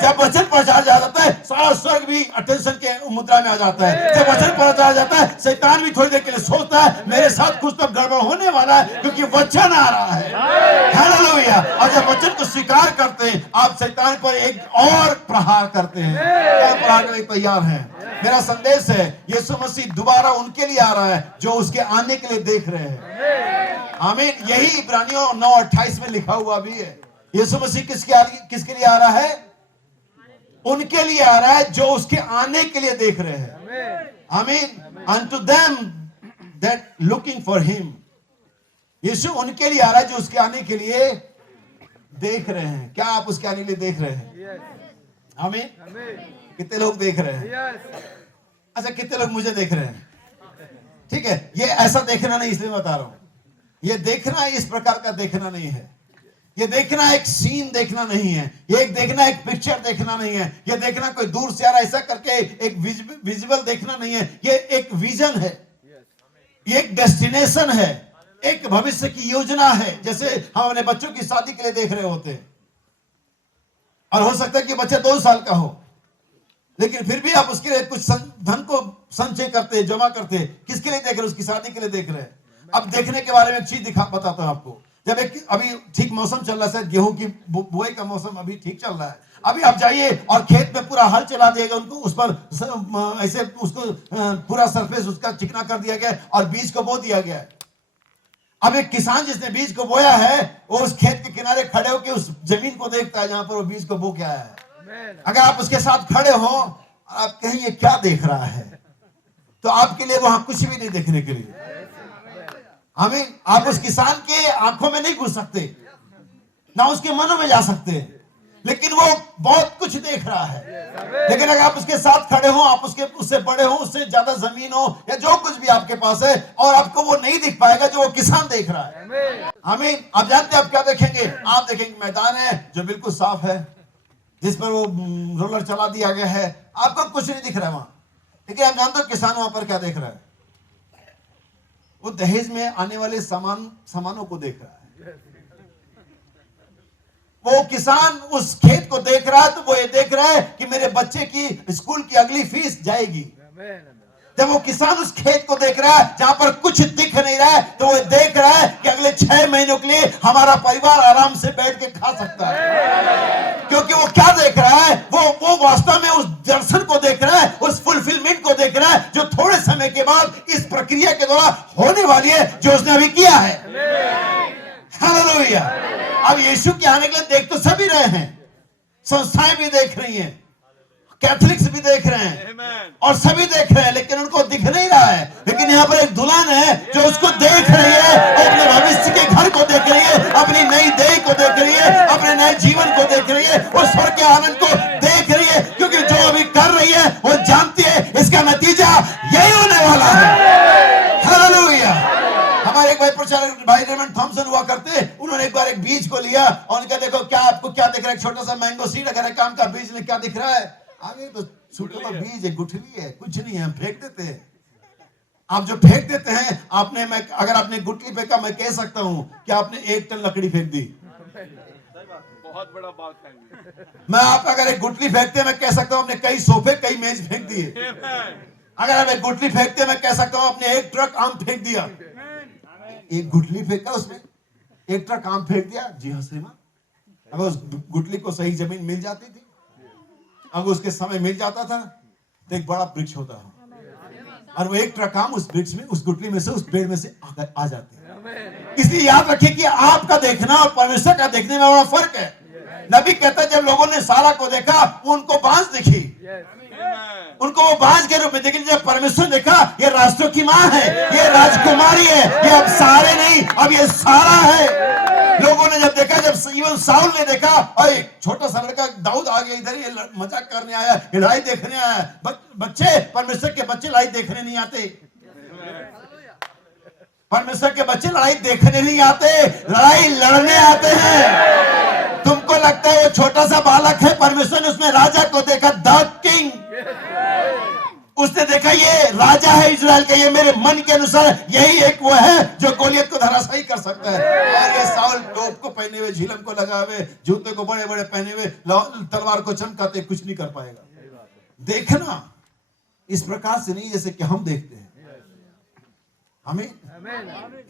जब वचन प्रचार जाता है सारा स्वर्ग भी अटेंशन के मुद्रा में आ जाता है। जब वचन प्रचार जाता है शैतान भी थोड़ी देर के लिए सोचता है मेरे साथ कुछ तो गड़बड़ होने वाला है, क्योंकि वचन आ रहा है। हालेलुया। और जब वचन को स्वीकार करते हैं आप शैतान पर एक और प्रहार करते हैं। क्या प्रहार करने तैयार हैं? मेरा संदेश है यीशु मसीह दोबारा उनके लिए आ रहा है जो उसके आने के लिए देख रहे हैं। आमीन। यही इब्रानियों 9:28 में लिखा हुआ भी है। यीशु मसीह किसके लिए आ रहा है? उनके लिए आ रहा है जो उसके आने के लिए देख रहे हैं। आमीन। unto them that looking for him। यीशु उनके लिए आ रहा है जो उसके आने के लिए देख रहे हैं। क्या आप उसके आने के लिए देख रहे हैं? आमीन। कितने लोग देख रहे हैं? अच्छा, कितने लोग मुझे देख रहे हैं? ठीक है, ये ऐसा देखना नहीं इसलिए बता रहा हूं। ये देखना इस प्रकार का देखना नहीं है। ये देखना एक सीन देखना नहीं है, ये एक देखना एक पिक्चर देखना नहीं है, ये देखना कोई दूर से आ रहा ऐसा करके एक विजुअल देखना नहीं है, ये एक विजन है, ये एक डेस्टिनेशन है, एक भविष्य की योजना है। जैसे हम अपने बच्चों की शादी के लिए देख रहे होते हैं, और हो सकता है कि बच्चा 2 साल का हो, लेकिन फिर भी आप उसके लिए कुछ धन को संचय करते हैं, जमा करते हैं। किसके लिए देख रहे हैं? उसकी शादी के लिए देख रहे हैं। अब देखने के बारे में एक चीज बताता हूं आपको। जब एक अभी ठीक मौसम चल रहा है, गेहूं की बुआई का मौसम अभी ठीक चल रहा है, अभी आप जाइए और खेत में पूरा हल चला दिएगा, उनको उस पर ऐसे उसको पूरा सरफेस उसका चिकना कर दिया गया और बीज को बो दिया गया है। अब एक किसान जिसने बीज को बोया है, वो उस खेत के किनारे खड़े होकर उस जमीन को देखता है जहां पर वो बीज को बो के आया है। अगर आप उसके साथ खड़े हो, आप कहें ये क्या देख रहा है, तो आपके लिए वहां कुछ भी नहीं देखने के लिए। हमें आप उस किसान के आंखों में नहीं घुस सकते, ना उसके मनों में जा सकते, लेकिन वो बहुत कुछ देख रहा है। लेकिन अगर आप उसके साथ खड़े हो, आप उससे बड़े हो, उससे ज्यादा जमीन हो या जो कुछ भी आपके पास है, और आपको वो नहीं दिख पाएगा जो वो किसान देख रहा है। हमें आप जानते हैं आप क्या देखेंगे? आप देखेंगे मैदान है जो बिल्कुल साफ है, जिस पर वो रोलर चला दिया गया है, आपको कुछ नहीं दिख रहा है वहां। लेकिन आप जानते हो किसान वहां पर क्या देख रहा है? वो दहेज में आने वाले सामानों को देख रहा है। वो किसान उस खेत को देख रहा है, तो वो ये देख रहा है कि मेरे बच्चे की स्कूल की अगली फीस जाएगी। जब वो किसान उस खेत को देख रहा है जहां पर कुछ दिख नहीं रहा है, तो वो देख रहा है कि अगले 6 महीनों के लिए हमारा परिवार आराम से बैठ के खा सकता है। क्योंकि वो क्या देख रहा है? वो वास्तव में उस दर्शन को देख रहा है, उस फुलफिलमेंट को देख रहा है, जो थोड़े समय के बाद इस प्रक्रिया के द्वारा होने वाली है, जो उसने अभी किया है। हालेलुया। अब यीशु के आने के लिए देख तो सभी रहे हैं, संस्थाएं भी देख रही हैं, कैथोलिक्स भी देख रहे हैं, और सभी देख रहे हैं, लेकिन उनको दिख नहीं रहा है। लेकिन यहाँ पर एक दुल्हन है जो उसको देख रही है, अपने भविष्य के घर को देख रही है, अपनी नई देह को देख रही है, अपने नए जीवन को देख रही है, उस स्वर्ग के आनंद को देख रही है। क्योंकि जो अभी कर रही है वो जानती है इसका नतीजा यही होने वाला है। हालेलुया। हमारे एक भाई प्रचारक भाई रेमंड थॉमसन हुआ करते, उन्होंने एक बार एक बीज को लिया और उनका देखो क्या आपको क्या दिख रहा है? छोटा सा मैंगो सीड अगर काम का बीज में क्या दिख रहा है? आगे तो छोटा सा बीज है, गुठली है, कुछ नहीं है, हम फेंक देते हैं। आप जो फेंक देते हैं, अगर आपने गुठली फेंका, मैं कह सकता हूं कि आपने 1 टन लकड़ी फेंक दी। बहुत बड़ा बात है। मैं आप अगर एक गुठली फेंकते हैं, मैं कह सकता हूं आपने कई सोफे कई मेज फेंक दिए। अगर आप एक गुठली फेंकते, मैं कह सकता हूं आपने 1 ट्रक आम फेंक दिया। एक गुठली फेंका, उसमें 1 ट्रक आम फेंक दिया। जी हाँ श्रीमान। अगर उस गुठली को सही जमीन मिल जाती थी, अगर उसके समय मिल जाता था, तो एक बड़ा वृक्ष होता है, और वो 1 ट्रक आम उस वृक्ष में, उस गुठली में से, उस पेड़ में से आ जाते हैं। इसलिए याद रखिए कि आपका देखना और परमेश्वर का देखने में बड़ा फर्क है। नबी कहता है जब लोगों ने सारा को देखा, उनको बांझ दिखी, उनको वो बांझ के रूप में, लेकिन जब परमेश्वर देखा, ये रास्तों की मां है, ये राजकुमारी है, ये अब सारे नहीं, अब ये सारा है। लोगों ने जब देखा, जब इवन साउल ने देखा, अरे छोटा सा लड़का दाऊद आ गया इधर, ये मजाक करने आया, ये लड़ाई देखने आया। बच्चे, परमेश्वर के बच्चे लड़ाई देखने नहीं आते। परमेश्वर के बच्चे लड़ाई देखने नहीं आते, लड़ाई लड़ने आते हैं। तुमको लगता है वो छोटा सा बालक है, परमेश्वर ने उसमें राजा को देखा, द किंग। उसने देखा ये राजा है इजराइल का, ये मेरे मन के अनुसार यही एक वो है जो गोलियत को धराशायी कर सकता है। और ये साउल टोप को पहने हुए, झिलम को लगाए हुए, जूते को बड़े बड़े पहने हुए, तलवार को चमकाते, कुछ नहीं कर पाएगा। देखना इस प्रकार से नहीं जैसे कि हम देखते हैं। हमें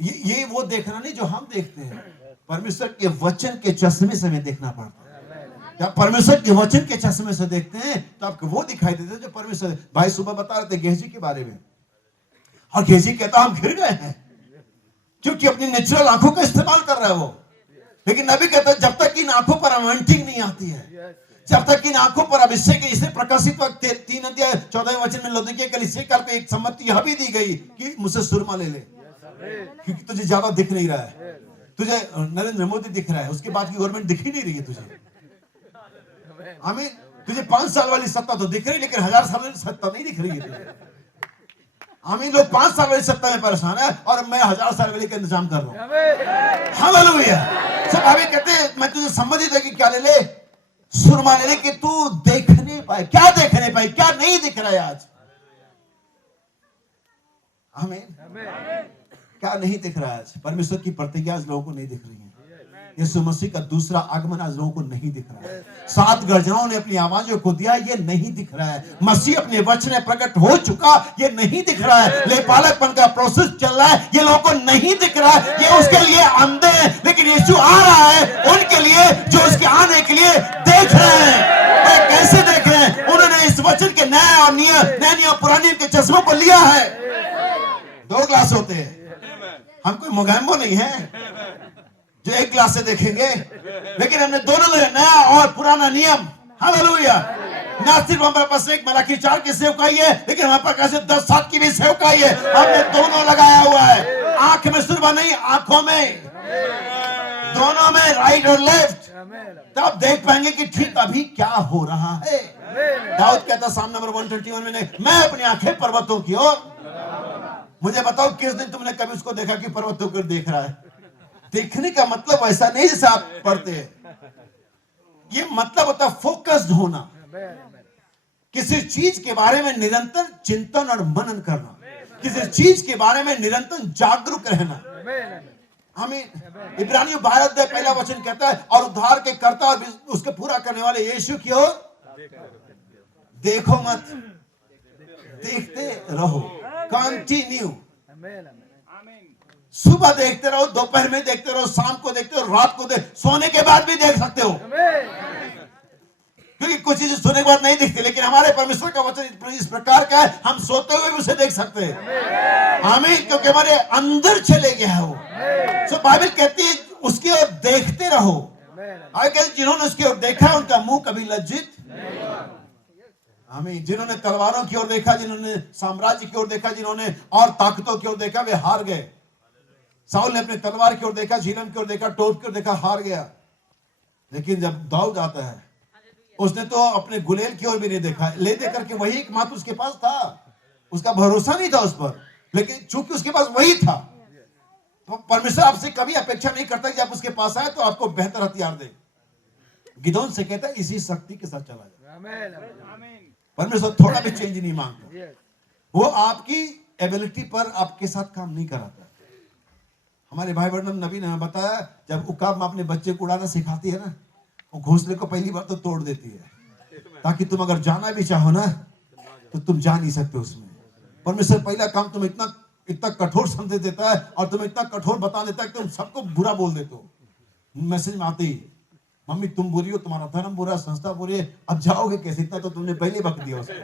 ये वो देखना नहीं जो हम देखते हैं, परमेश्वर के वचन के चश्मे से हमें देखना पड़ता है। जब परमेश्वर के वचन के चश्मे से देखते हैं तो आपको वो दिखाई देता है जो परमेश्वर। भाई सुबह बता रहे थे गेहजी के बारे में, और गेहजी कहता हम घिर गए हैं क्योंकि अपनी नेचुरल आंखों का इस्तेमाल कर रहा है वो। लेकिन नबी कहता है जब तक इन आंखों पर अनॉइंटिंग नहीं आती है, जब तक इन आंखों पर अभिषेक, इससे प्रकाशित वक्त 3 अध्याय 14वें वचन में लौदीकिया कलीसिया काल को एक सम्मति यह भी दी गई कि मुझसे सुरमा ले ले, क्योंकि तुझे ज्यादा दिख नहीं रहा है। तुझे नरेंद्र मोदी दिख रहा है, उसके बाद की गवर्नमेंट दिख ही नहीं रही है तुझे। हमें तुझे 5 साल वाली सत्ता तो दिख रही, लेकिन 1000 साल वाली सत्ता नहीं दिख रही है। आमीन। लोग 5 साल वाली सत्ता में परेशान है और मैं 1000 साल वाली का इंतजाम कर रहा हूं। हालेलुया। सब भाभी कहते हैं मैं तुझे संबंधित है कि क्या ले ले, सुरमा ले ले कि तू देख नहीं पाए। क्या देख नहीं पाए? क्या नहीं दिख रहा है आज? आमीन। क्या नहीं दिख रहा है आज? परमेश्वर की प्रतिज्ञा आज लोगों को नहीं दिख रही है। यीशु मसीह का दूसरा आगमन आज लोगों को नहीं दिख रहा है। 7 गर्जनों ने अपनी आवाजों को दिया, ये नहीं दिख रहा है। मसीह अपने वचन में प्रकट हो चुका, ये नहीं दिख रहा है। लेपालकपन का प्रोसेस चल रहा है, ये लोगों को नहीं दिख रहा है। ये उसके लिए अंधे हैं, लेकिन यीशु आ रहा है उनके लिए जो उसके आने के लिए देख रहे हैं। वे कैसे देख रहे हैं? उन्होंने इस वचन के नए और नए नियम पुराने के चश्मों को लिया है। 2 ग्लास होते हैं, हम कोई मोगैम्बो नहीं है जो 1 ग्लास से देखेंगे, लेकिन हमने दोनों नया और पुराना नियम। हालेलुया। ना सिर्फ हमारे पास एक मलाकी 4 की सेवकाई है, लेकिन हमारे पास कैसे 10-7 की भी सेवकाई है। हमने दोनों लगाया हुआ है। आंख में सुरमा नहीं, आंखों में, दोनों में, राइट और लेफ्ट। तब देख पाएंगे कि ठीक अभी क्या हो रहा है। दाऊद कहता साम नंबर 121 में, मैं अपनी आंखें पर्वतों की ओर। मुझे बताओ किस दिन तुमने कभी उसको देखा कि पर्वतों की ओर देख रहा है? देखने का मतलब ऐसा नहीं जैसे आप पढ़ते हैं। ये मतलब होता है फोकस्ड होना, किसी चीज के बारे में निरंतर चिंतन और मनन करना, किसी चीज के बारे में निरंतर जागरूक रहना। हमें इब्रानियों 12 अध्याय पहला वचन कहता है, और उद्धार के कर्ता और उसके पूरा करने वाले यीशु की ओर देखो मत, देखते रहो। कंटिन्यू। सुबह देखते रहो, दोपहर में देखते रहो, शाम को देखते रहो, रात को सोने के बाद भी देख सकते हो। क्योंकि कुछ चीजें सोने के बाद नहीं दिखती, लेकिन हमारे परमेश्वर का वचन इस प्रकार का है, हम सोते हुए भी उसे देख सकते हैं। आमीन। क्योंकि हमारे अंदर चले गया है वो। सो बाइबल कहती है उसकी ओर देखते रहो। आगे जिन्होंने उसकी ओर देखा उनका मुंह कभी लज्जित। आमीन। जिन्होंने तलवारों की ओर देखा, जिन्होंने साम्राज्य की ओर देखा, जिन्होंने और ताकतों की ओर देखा, वे हार गए। साउल ने अपने तलवार की ओर देखा, झिलम की ओर देखा, टोप की ओर देखा, हार गया। लेकिन जब दाऊद आता है, उसने तो अपने गुलेल की ओर भी नहीं देखा, ले दे करके वही एकमात्र उसके पास था। उसका भरोसा नहीं था उस पर, लेकिन चूंकि उसके पास वही था। तो परमेश्वर आपसे कभी अपेक्षा नहीं करता कि आप उसके पास आए तो आपको बेहतर हथियार दे। गिदोन से कहता है इसी शक्ति के साथ चला जाए। परमेश्वर थोड़ा भी चेंज नहीं मांगता। वो आपकी एबिलिटी पर आपके साथ काम नहीं कराता। हमारे भाई वर्णम नबी ने बताया, जब उकाब में अपने बच्चे को उड़ाना सिखाती है ना, वो घोंसले को पहली बार तो तोड़ देती है, ताकि तुम अगर जाना भी चाहो ना तो तुम जा नहीं सकते उसमें। परमेश्वर पहला काम तुम इतना कठोर संदेश देता है और तुम्हें इतना कठोर बता देता है कि तुम सबको बुरा बोल देते हो। मैसेज में आते ही, मम्मी तुम बुरी हो, तुम्हारा धर्म बुरा, संस्था बुरी है, अब जाओगे कैसे? इतना तो तुमने पहले बक दिया उसको।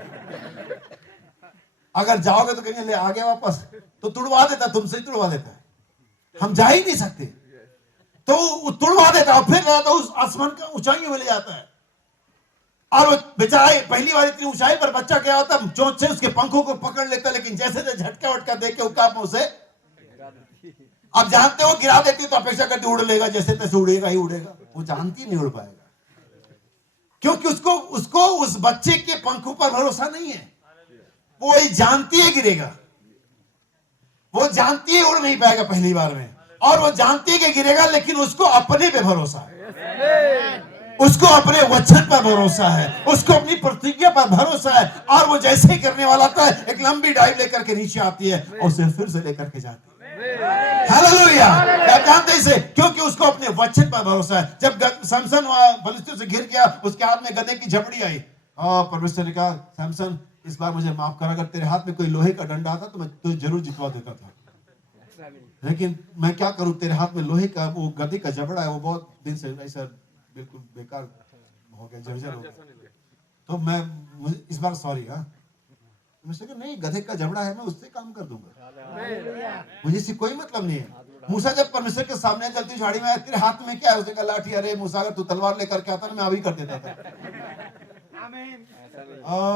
अगर जाओगे तो कहेंगे ले आ गया वापस, तो तुड़वा देता, तुमसे ही तुड़वा देता है। हम जा ही नहीं सकते, तो तुड़वा देता है, फिर तो उस आसमान का ऊंचाइयों में ले जाता है। और वो बेचारा पहली बार इतनी ऊंचाई पर बच्चा क्या होता है, चोंच से उसके पंखों को पकड़ लेता, लेकिन जैसे झटका वटका दे के उकाब में उसे, अब जानते हो गिरा देती तो अपेक्षा करती उड़ लेगा, जैसे तैसे उड़ेगा ही उड़ेगा। वो जानती नहीं उड़ पाएगा, क्योंकि उसको उस बच्चे के पंखों पर भरोसा नहीं है। वो जानती है गिरेगा, वो जानती है उड़ नहीं पाएगा पहली बार में, और वो जानती है कि गिरेगा, लेकिन उसको अपने पे भरोसा है, उसको अपने वचन पर भरोसा है, उसको अपनी प्रतिज्ञा पर भरोसा है। और वो जैसे ही करने वाला था, एक लंबी डाइव लेकर के नीचे आती है और उसे फिर से लेकर के जाती है। हालेलुया। आप जानते इसे, क्योंकि उसको अपने वचन पर भरोसा है। जब सैमसन फिलिस्तीनियों से घिर गया, उसके हाथ में गदे की झपड़ी आई, और परमेश्वर ने कहा सैमसन इस बार मुझे माफ कर, अगर तेरे हाथ में कोई लोहे का डंडा आता तो मैं तुझे जरूर जितवा देता था, लेकिन मैं क्या करूं, तेरे हाथ में लोहे का वो गदे का जबड़ा है, वो बहुत दिन से ऐसा बिल्कुल बेकार हो गया, जर्जर हो गया, तो मैं इस बार सॉरी। मुझसे कहा नहीं, गधे का जबड़ा है, मैं उससे काम कर दूंगा, मुझे इससे कोई मतलब नहीं है। मूसा जब परमेश्वर के सामने चलती झाड़ी में, तेरे हाथ में क्या है? उसने कहा लाठी। अरे मूसा अगर तू तलवार लेकर के आता ना, मैं अभी कर देता था।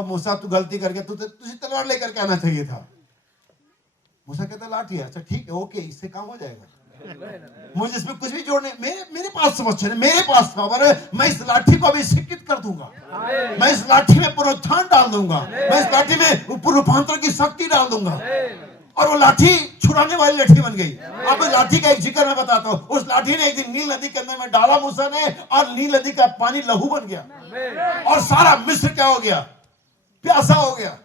मूसा तू गलती कर गया, तुझे तलवार लेकर के आना चाहिए था। मूसा कहता लाठी है। अच्छा ठीक है, ओके, इससे काम हो जाएगा। मुझे इसमें कुछ भी जोड़ने, मेरे पास समझ है, मेरे पास पावर है। मैं इस लाठी को अभी शिक्षित कर दूंगा, मैं इस लाठी में पुनरुत्थान डाल दूंगा, मैं इस लाठी में रूपांतर की शक्ति डाल दूंगा। और वो लाठी छुड़ाने वाली लाठी बन गई। अब इस लाठी का एक जिक्र मैं बताता हूँ। उस लाठी ने एक दिन नील नदी के अंदर में डाला मूसा ने, और नील नदी का पानी लहू बन गया और सारा मिस्र क्या हो गया, प्यासा हो गया।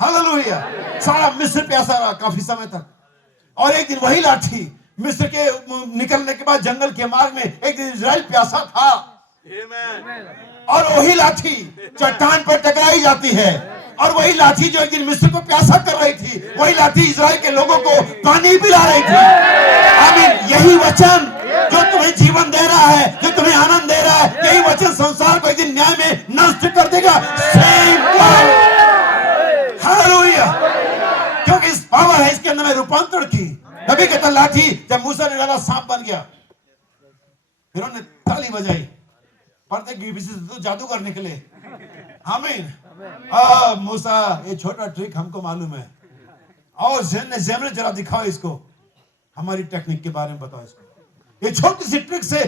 हालेलुया। सारा मिस्र प्यासा रहा काफी समय तक। और एक दिन वही लाठी मिस्र के निकलने के बाद जंगल के मार्ग में एक दिन इजराइल प्यासा था। और वही लाठी चट्टान पर टकराई जाती है, और वही लाठी जो एक दिन मिस्र को प्यासा कर रही थी, वही लाठी इजराइल के लोगों को पानी पिला रही थी। आमीन। यही वचन जो तुम्हें जीवन दे रहा है, जो तुम्हें आनंद दे रहा है, यही वचन संसार को एक दिन न्याय में नष्ट कर देगा। हालेलुया। क्योंकि इस पावर है इसके अंदर में रूपांतर की। नबी कहता लाठी जब मूसा ने डाला सांप बन गया, फिर उन्होंने ताली बजाई, पर्दे के पीछे से तो जादूगर निकले। आमीन। मूसा ये छोटा ट्रिक हमको मालूम है, और ज़ेमरे जरा दिखाओ इसको, हमारी टेक्निक के बारे में बताओ इसको। ये छोटी सी ट्रिक से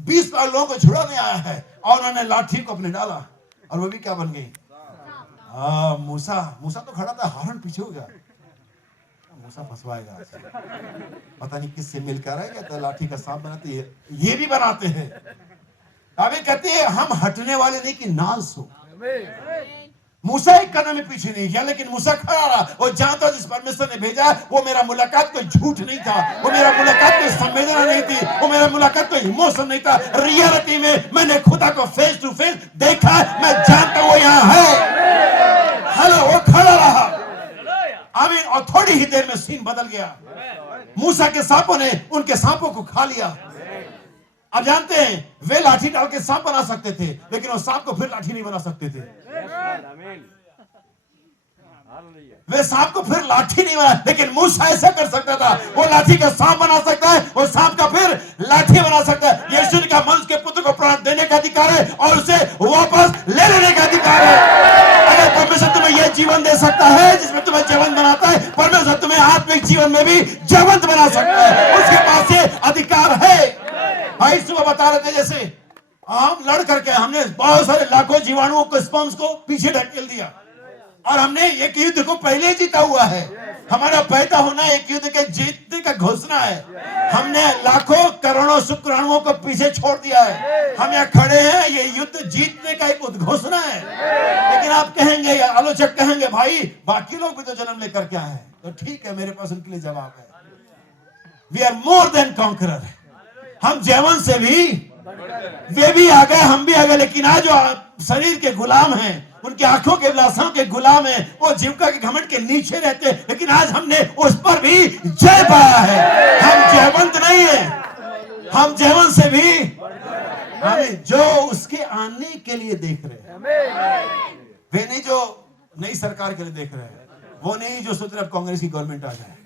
20 लाख लोगों को छुड़ाने आया है, और उन्होंने लाठी को अपने डाला, और वो भी क्या बन गई। मूसा तो खड़ा था, हारून पीछे हो गया। मूसा फंसवाएगा, पता नहीं किससे मिलकर आएगा, तो लाठी का सांप बनाते हैं, ये भी बनाते हैं। अभी कहते हैं हम हटने वाले नहीं कि नाश हो। मूसा एक कदम में पीछे नहीं गया, लेकिन मूसा खड़ा रहा। वो जानता जिस परमेश्वर ने भेजा वो मेरा मुलाकात कोई झूठ नहीं था, वो मेरा मुलाकात कोई संवेदना नहीं थी, वो मेरा मुलाकात कोई इमोशन नहीं था। रियलिटी में मैंने खुदा को फेस टू फेस देखा, मैं जानता हूं वो यहाँ है। हेलो। वो खड़ा रहा। आमीन। और थोड़ी ही देर में सीन बदल गया। मूसा के सांपों ने उनके सांपों को खा लिया। अब जानते हैं वे लाठी डाल के सांप बना सकते थे, लेकिन वो सांप को फिर लाठी नहीं बना सकते थे। वे सांप को फिर लाठी नहीं बना, लेकिन मूसा ऐसा कर सकता था। वो लाठी का सांप बना सकता है, वो सांप का फिर लाठी बना सकता है। यीशु का मनुष्य के पुत्र को प्राण देने का अधिकार है, और उसे वापस ले लेने का अधिकार है। अगर परमेश्वर तुम्हें यह जीवन दे सकता है जिसमें तुम्हें जीवन बनाता है, परमेश्वर तुम्हें आत्मिक जीवन में भी जीवंत बना सकता है। उसके पास ये अधिकार है। भाई सुबह बता रहे थे, जैसे हम लड़ करके हमने बहुत सारे लाखों जीवाणुओं को, स्पर्म्स को पीछे ढकेल दिया, और हमने एक युद्ध को पहले ही जीता हुआ है। हमारा पैदा होना एक युद्ध के जीतने का घोषणा है। हमने लाखों करोड़ों शुक्राणुओं को पीछे छोड़ दिया है। हम यहाँ खड़े हैं, ये युद्ध जीतने का एक उद्घोषणा है। लेकिन आप कहेंगे, या आलोचक कहेंगे, भाई बाकी लोग भी तो जन्म लेकर क्या है। तो ठीक है, मेरे पास उनके लिए जवाब है। We are more than conqueror. हम जैवन से भी, वे भी आ गए, हम भी आ गए, लेकिन आज जो शरीर के गुलाम हैं, उनकी आंखों के लाशों के गुलाम हैं, वो जीविका के घमंड के नीचे रहते हैं, लेकिन आज हमने उस पर भी जय पाया है। हम जयवंत नहीं है, हम जैवन से भी, हमें जो उसके आने के लिए देख रहे हैं, वे नहीं जो नई सरकार के लिए देख रहे हैं, वो नहीं जो सोच रहे कांग्रेस की गवर्नमेंट आ जाए,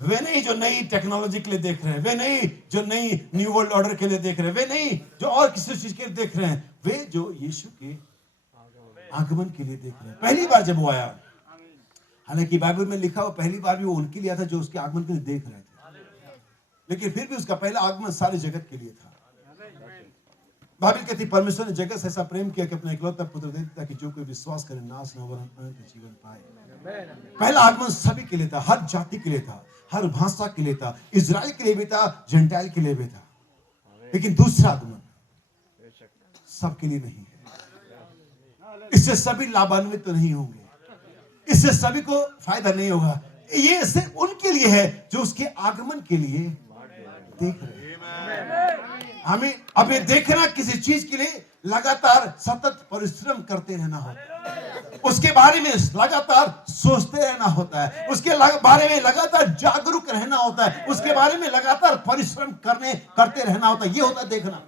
वे नहीं जो नई टेक्नोलॉजी के लिए देख रहे हैं, वे नहीं जो नई न्यू वर्ल्ड ऑर्डर के लिए देख रहे हैं, वे नहीं जो और किसी चीज के लिए देख रहे हैं, वे जो यीशु के आगमन के लिए देख रहे हैं। पहली बार जब वो आया, हालांकि बाइबल में लिखा हुआ पहली बार भी वो उनके लिए था जो उसके आगमन के लिए देख रहे थे, लेकिन फिर भी उसका पहला आगमन सारे जगत के लिए था। बाइबल कहती परमेश्वर ने जगत से ऐसा प्रेम किया कि अपना इकलौता पुत्र दे ताकि जो कोई विश्वास करे नाश न हो वरन अनंत जीवन पाए। पहला आगमन सभी के लिए था, हर जाति के लिए था, हर भाषा के लिए था, इजराइल के लिए भी था, जेंटाइल के लिए भी था। लेकिन दूसरा आगमन सबके लिए नहीं है। इससे सभी लाभान्वित तो नहीं होंगे, इससे सभी को फायदा नहीं होगा। ये सिर्फ उनके लिए है जो उसके आगमन के लिए देख रहे हैं। हमें अब ये देखना किसी चीज के लिए लगातार सतत परिश्रम करते रहना होता है, उसके बारे में लगातार सोचते रहना होता है, उसके बारे में लगातार जागरूक रहना होता है, उसके बारे में लगातार परिश्रम करते रहना होता है। ये होता है देखना।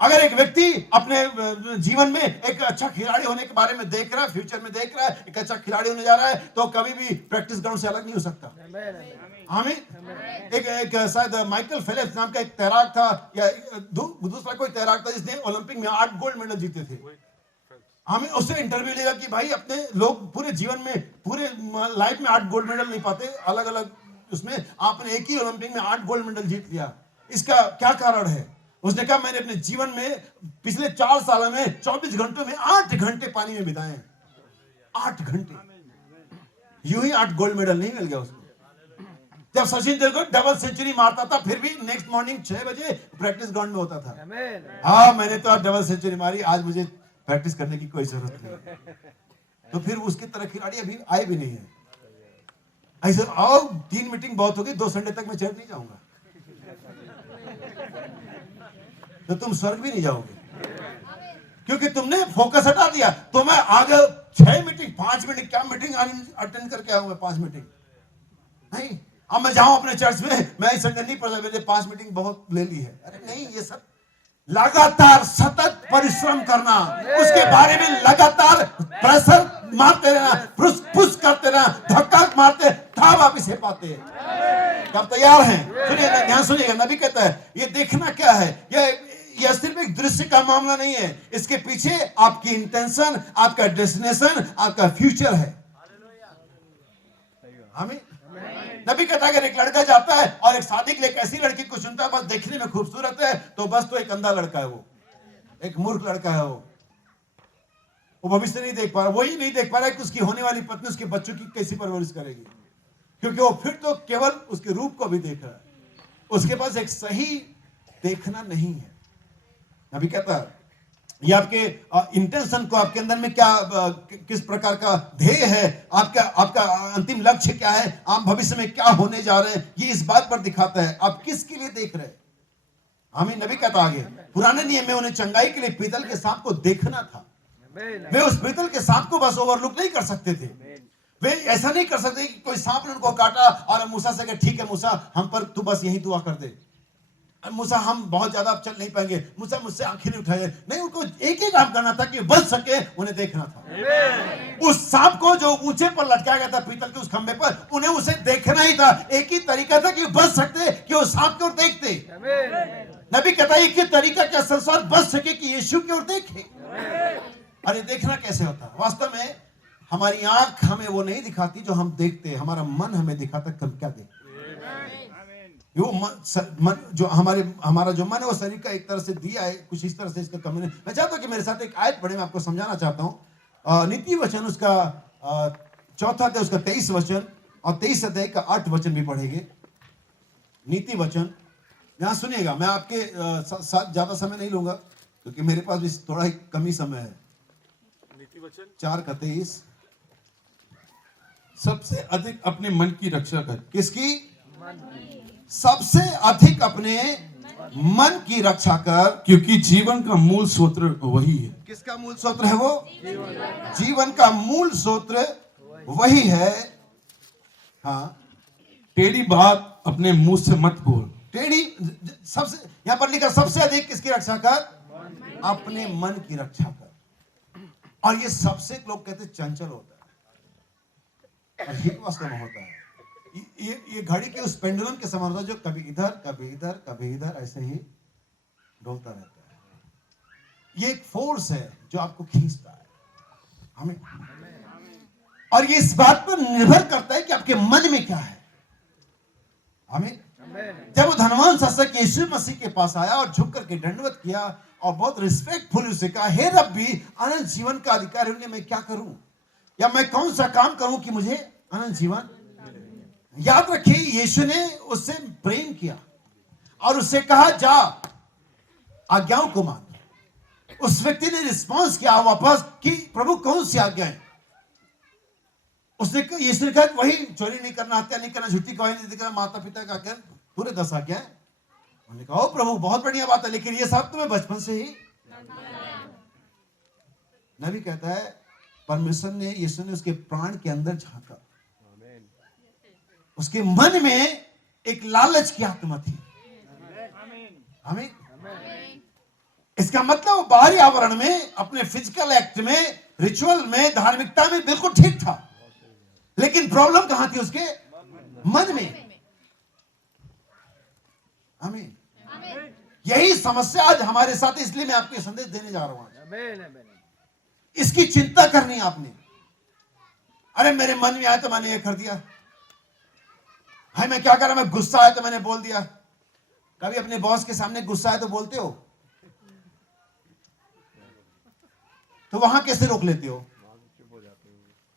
अगर एक व्यक्ति अपने जीवन में एक अच्छा खिलाड़ी होने के बारे में देख रहा है, फ्यूचर में देख रहा है एक अच्छा खिलाड़ी होने जा रहा है, तो कभी भी प्रैक्टिस ग्राउंड से अलग नहीं हो सकता। एक शायद माइकल फेलिप्स नाम का एक तैराक था, या दूसरा कोई तैराक था जिसने ओलंपिक में 8 गोल्ड मेडल जीते थे। हमें उससे इंटरव्यू लिया कि भाई अपने लोग पूरे जीवन में, पूरे लाइफ में 8 गोल्ड मेडल नहीं पाते, अलग अलग उसमें आपने एक ही ओलंपिक में 8 गोल्ड मेडल जीत लिया, इसका क्या कारण है? उसने कहा मैंने अपने जीवन में पिछले 4 सालों में 24 घंटों में 8 घंटे पानी में बिताए हैं। 8 घंटे, यूं ही 8 गोल्ड मेडल नहीं मिल गया उसको। जब सचिन तेंदुलकर डबल सेंचुरी मारता था फिर भी नेक्स्ट मॉर्निंग 6 बजे प्रैक्टिस ग्राउंड में होता था। हाँ, मैंने तो आज डबल सेंचुरी मारी, आज मुझे प्रैक्टिस करने की कोई जरूरत नहीं। तो फिर उसकी तरह खिलाड़ी अभी आए भी नहीं है। ऐसे आओ, 3 मीटिंग बहुत होगी, 2 संडे तक मैं चर्च नहीं जाऊंगा, तो तुम स्वर्ग भी नहीं जाओगे, क्योंकि तुमने फोकस हटा दिया। तो मैं आगे 6 मीटिंग, 5 मीटिंग, क्या मीटिंग अटेंड करके आऊंगा? 5 मीटिंग नहीं। अब मैं जाऊं अपने चर्च में, मैं इस संडे नहीं पढ़ा, मैंने 5 मीटिंग बहुत ले ली है। अरे नहीं, ये सब लगातार सतत परिश्रम करना, उसके बारे में लगातार प्रेशर मारते रहना, पुश करते रहना, धक्का मारते, तब आप इसे पाते हैं। आप तैयार हैं? सुनिए, ध्यान सुनिएगा। नबी कहता है ये देखना क्या है, यह सिर्फ एक दृश्य का मामला नहीं है, इसके पीछे आपकी इंटेंशन, आपका डेस्टिनेशन, आपका फ्यूचर है। हमें नबी कहता है अगर एक लड़का जाता है और एक शादी के लिए एक ऐसी लड़की को चुनता है, बस देखने में खूबसूरत है, तो बस तो एक अंधा लड़का है, वो एक मूर्ख लड़का है। वो भविष्य नहीं देख पा रहा, वही नहीं देख पा रहा है कि उसकी होने वाली पत्नी उसके बच्चों की कैसी परवरिश करेगी, क्योंकि वो फिर तो केवल उसके रूप को भी देख रहा है, उसके पास एक सही देखना नहीं है। नबी कहता है ये आपके इंटेंशन को, आपके अंदर में क्या किस प्रकार का ध्येय है, आपका अंतिम लक्ष्य क्या है, आप भविष्य में क्या होने जा रहे हैं, ये इस बात पर दिखाता है आप किसके लिए देख रहे हैं। हमें नबी कहता आगे, पुराने नियम में उन्हें चंगाई के लिए पीतल के सांप को देखना था। वे उस पीतल के सांप को बस ओवरलुक नहीं कर सकते थे, वे ऐसा नहीं कर सकते कि कोई सांप ने उनको काटा और मूसा से कहा ठीक है मूसा हम पर तू बस यही दुआ कर दे, मूसा हम बहुत ज्यादा अब चल नहीं पाएंगे, मूसा मुझसे आंखें नहीं उठाए। नहीं, उनको एक ही काम करना था कि बच सके, उन्हें देखना था। उस सांप को जो ऊंचे पर लटकाया गया था पीतल के उस खंबे पर, उन्हें उसे देखना ही था। एक ही तरीका था कि बच सकते कि वो सांप की ओर देखते। नबी कहता है एक ही तरीका क्या संसार बच सके कि यीशु की ओर देखे। अरे देखना कैसे होता? वास्तव में हमारी आंख हमें वो नहीं दिखाती जो हम देखते, हमारा मन हमें दिखाता कि हम क्या देखते। वो मन जो हमारा जो मन है वो शरीर का एक तरह से दिया है, कुछ इस तरह से इसका कमी नहीं। मैं चाहता हूं कि मेरे साथ एक आयत पढ़े, मैं आपको समझाना चाहता हूं। नीति वचन उसका 4 अध्याय उसका 23 वचन और 23 अध्याय का 8 वचन भी पढ़ेंगे। नीति वचन, यहां सुनिएगा, मैं आपके साथ ज्यादा समय नहीं लूंगा क्योंकि मेरे पास भी थोड़ा ही कमी समय है। नीति वचन 4 का 23, सबसे अधिक अपने मन की रक्षा कर। किसकी? सबसे अधिक अपने मन की रक्षा कर, क्योंकि जीवन का मूल स्रोत वही है। किसका मूल स्रोत है वो? जीवन का मूल स्रोत वही है। हाँ, टेढ़ी बात अपने मुंह से मत बोल। टेढ़ी, सबसे यहां पर लिखा सबसे अधिक किसकी रक्षा कर? अपने मन की रक्षा कर। और ये सबसे लोग कहते चंचल होता है, और ये वास्तव में होता है। ये घड़ी के उस पेंडुलम के समान होता है जो कभी इधर कभी इधर कभी इधर ऐसे ही डोलता रहता है। ये एक फोर्स है जो आपको खींचता है हमें, और ये इस बात पर निर्भर करता है कि आपके मन में क्या है। हमें जब वो धनवान शासक यीशु मसीह के पास आया और झुक करके दंडवत किया और बहुत रिस्पेक्टफुल उसे कहा, हे रब्बी, अनंत जीवन का अधिकार है, मैं क्या करूं, या मैं कौन सा काम करूं कि मुझे अनंत जीवन। याद रखिए, यीशु ने उससे प्रेम किया और उससे कहा जा आज्ञाओं को मान। उस व्यक्ति ने रिस्पॉन्स किया वापस कि प्रभु कौन सी आज्ञा है? उसने कहा, यीशु ने कहा वही, चोरी नहीं करना, हत्या नहीं करना, झूठी गवाही नहीं देना, माता पिता का आज्ञा, पूरे 10 आज्ञा है। उन्होंने कहा ओ प्रभु बहुत बढ़िया बात है, लेकिन ये सब तुम्हें बचपन से ही। नबी कहता है परमेश्वर ने, यीशु ने उसके प्राण के अंदर झांका, उसके मन में एक लालच की आत्मा थी। हमें इसका मतलब वो बाहरी आवरण में, अपने फिजिकल एक्ट में, रिचुअल में, धार्मिकता में बिल्कुल ठीक था, लेकिन प्रॉब्लम कहां थी? उसके मन में। हमें यही समस्या आज हमारे साथ, इसलिए मैं आपको संदेश देने जा रहा हूं। इसकी चिंता करनी है आपने। अरे मेरे मन में आया तो मैंने ये कर दिया। भाई मैं क्या कर रहा, मैं गुस्सा आया तो मैंने बोल दिया। कभी अपने बॉस के सामने गुस्सा है तो बोलते हो? तो वहां कैसे रोक लेते हो?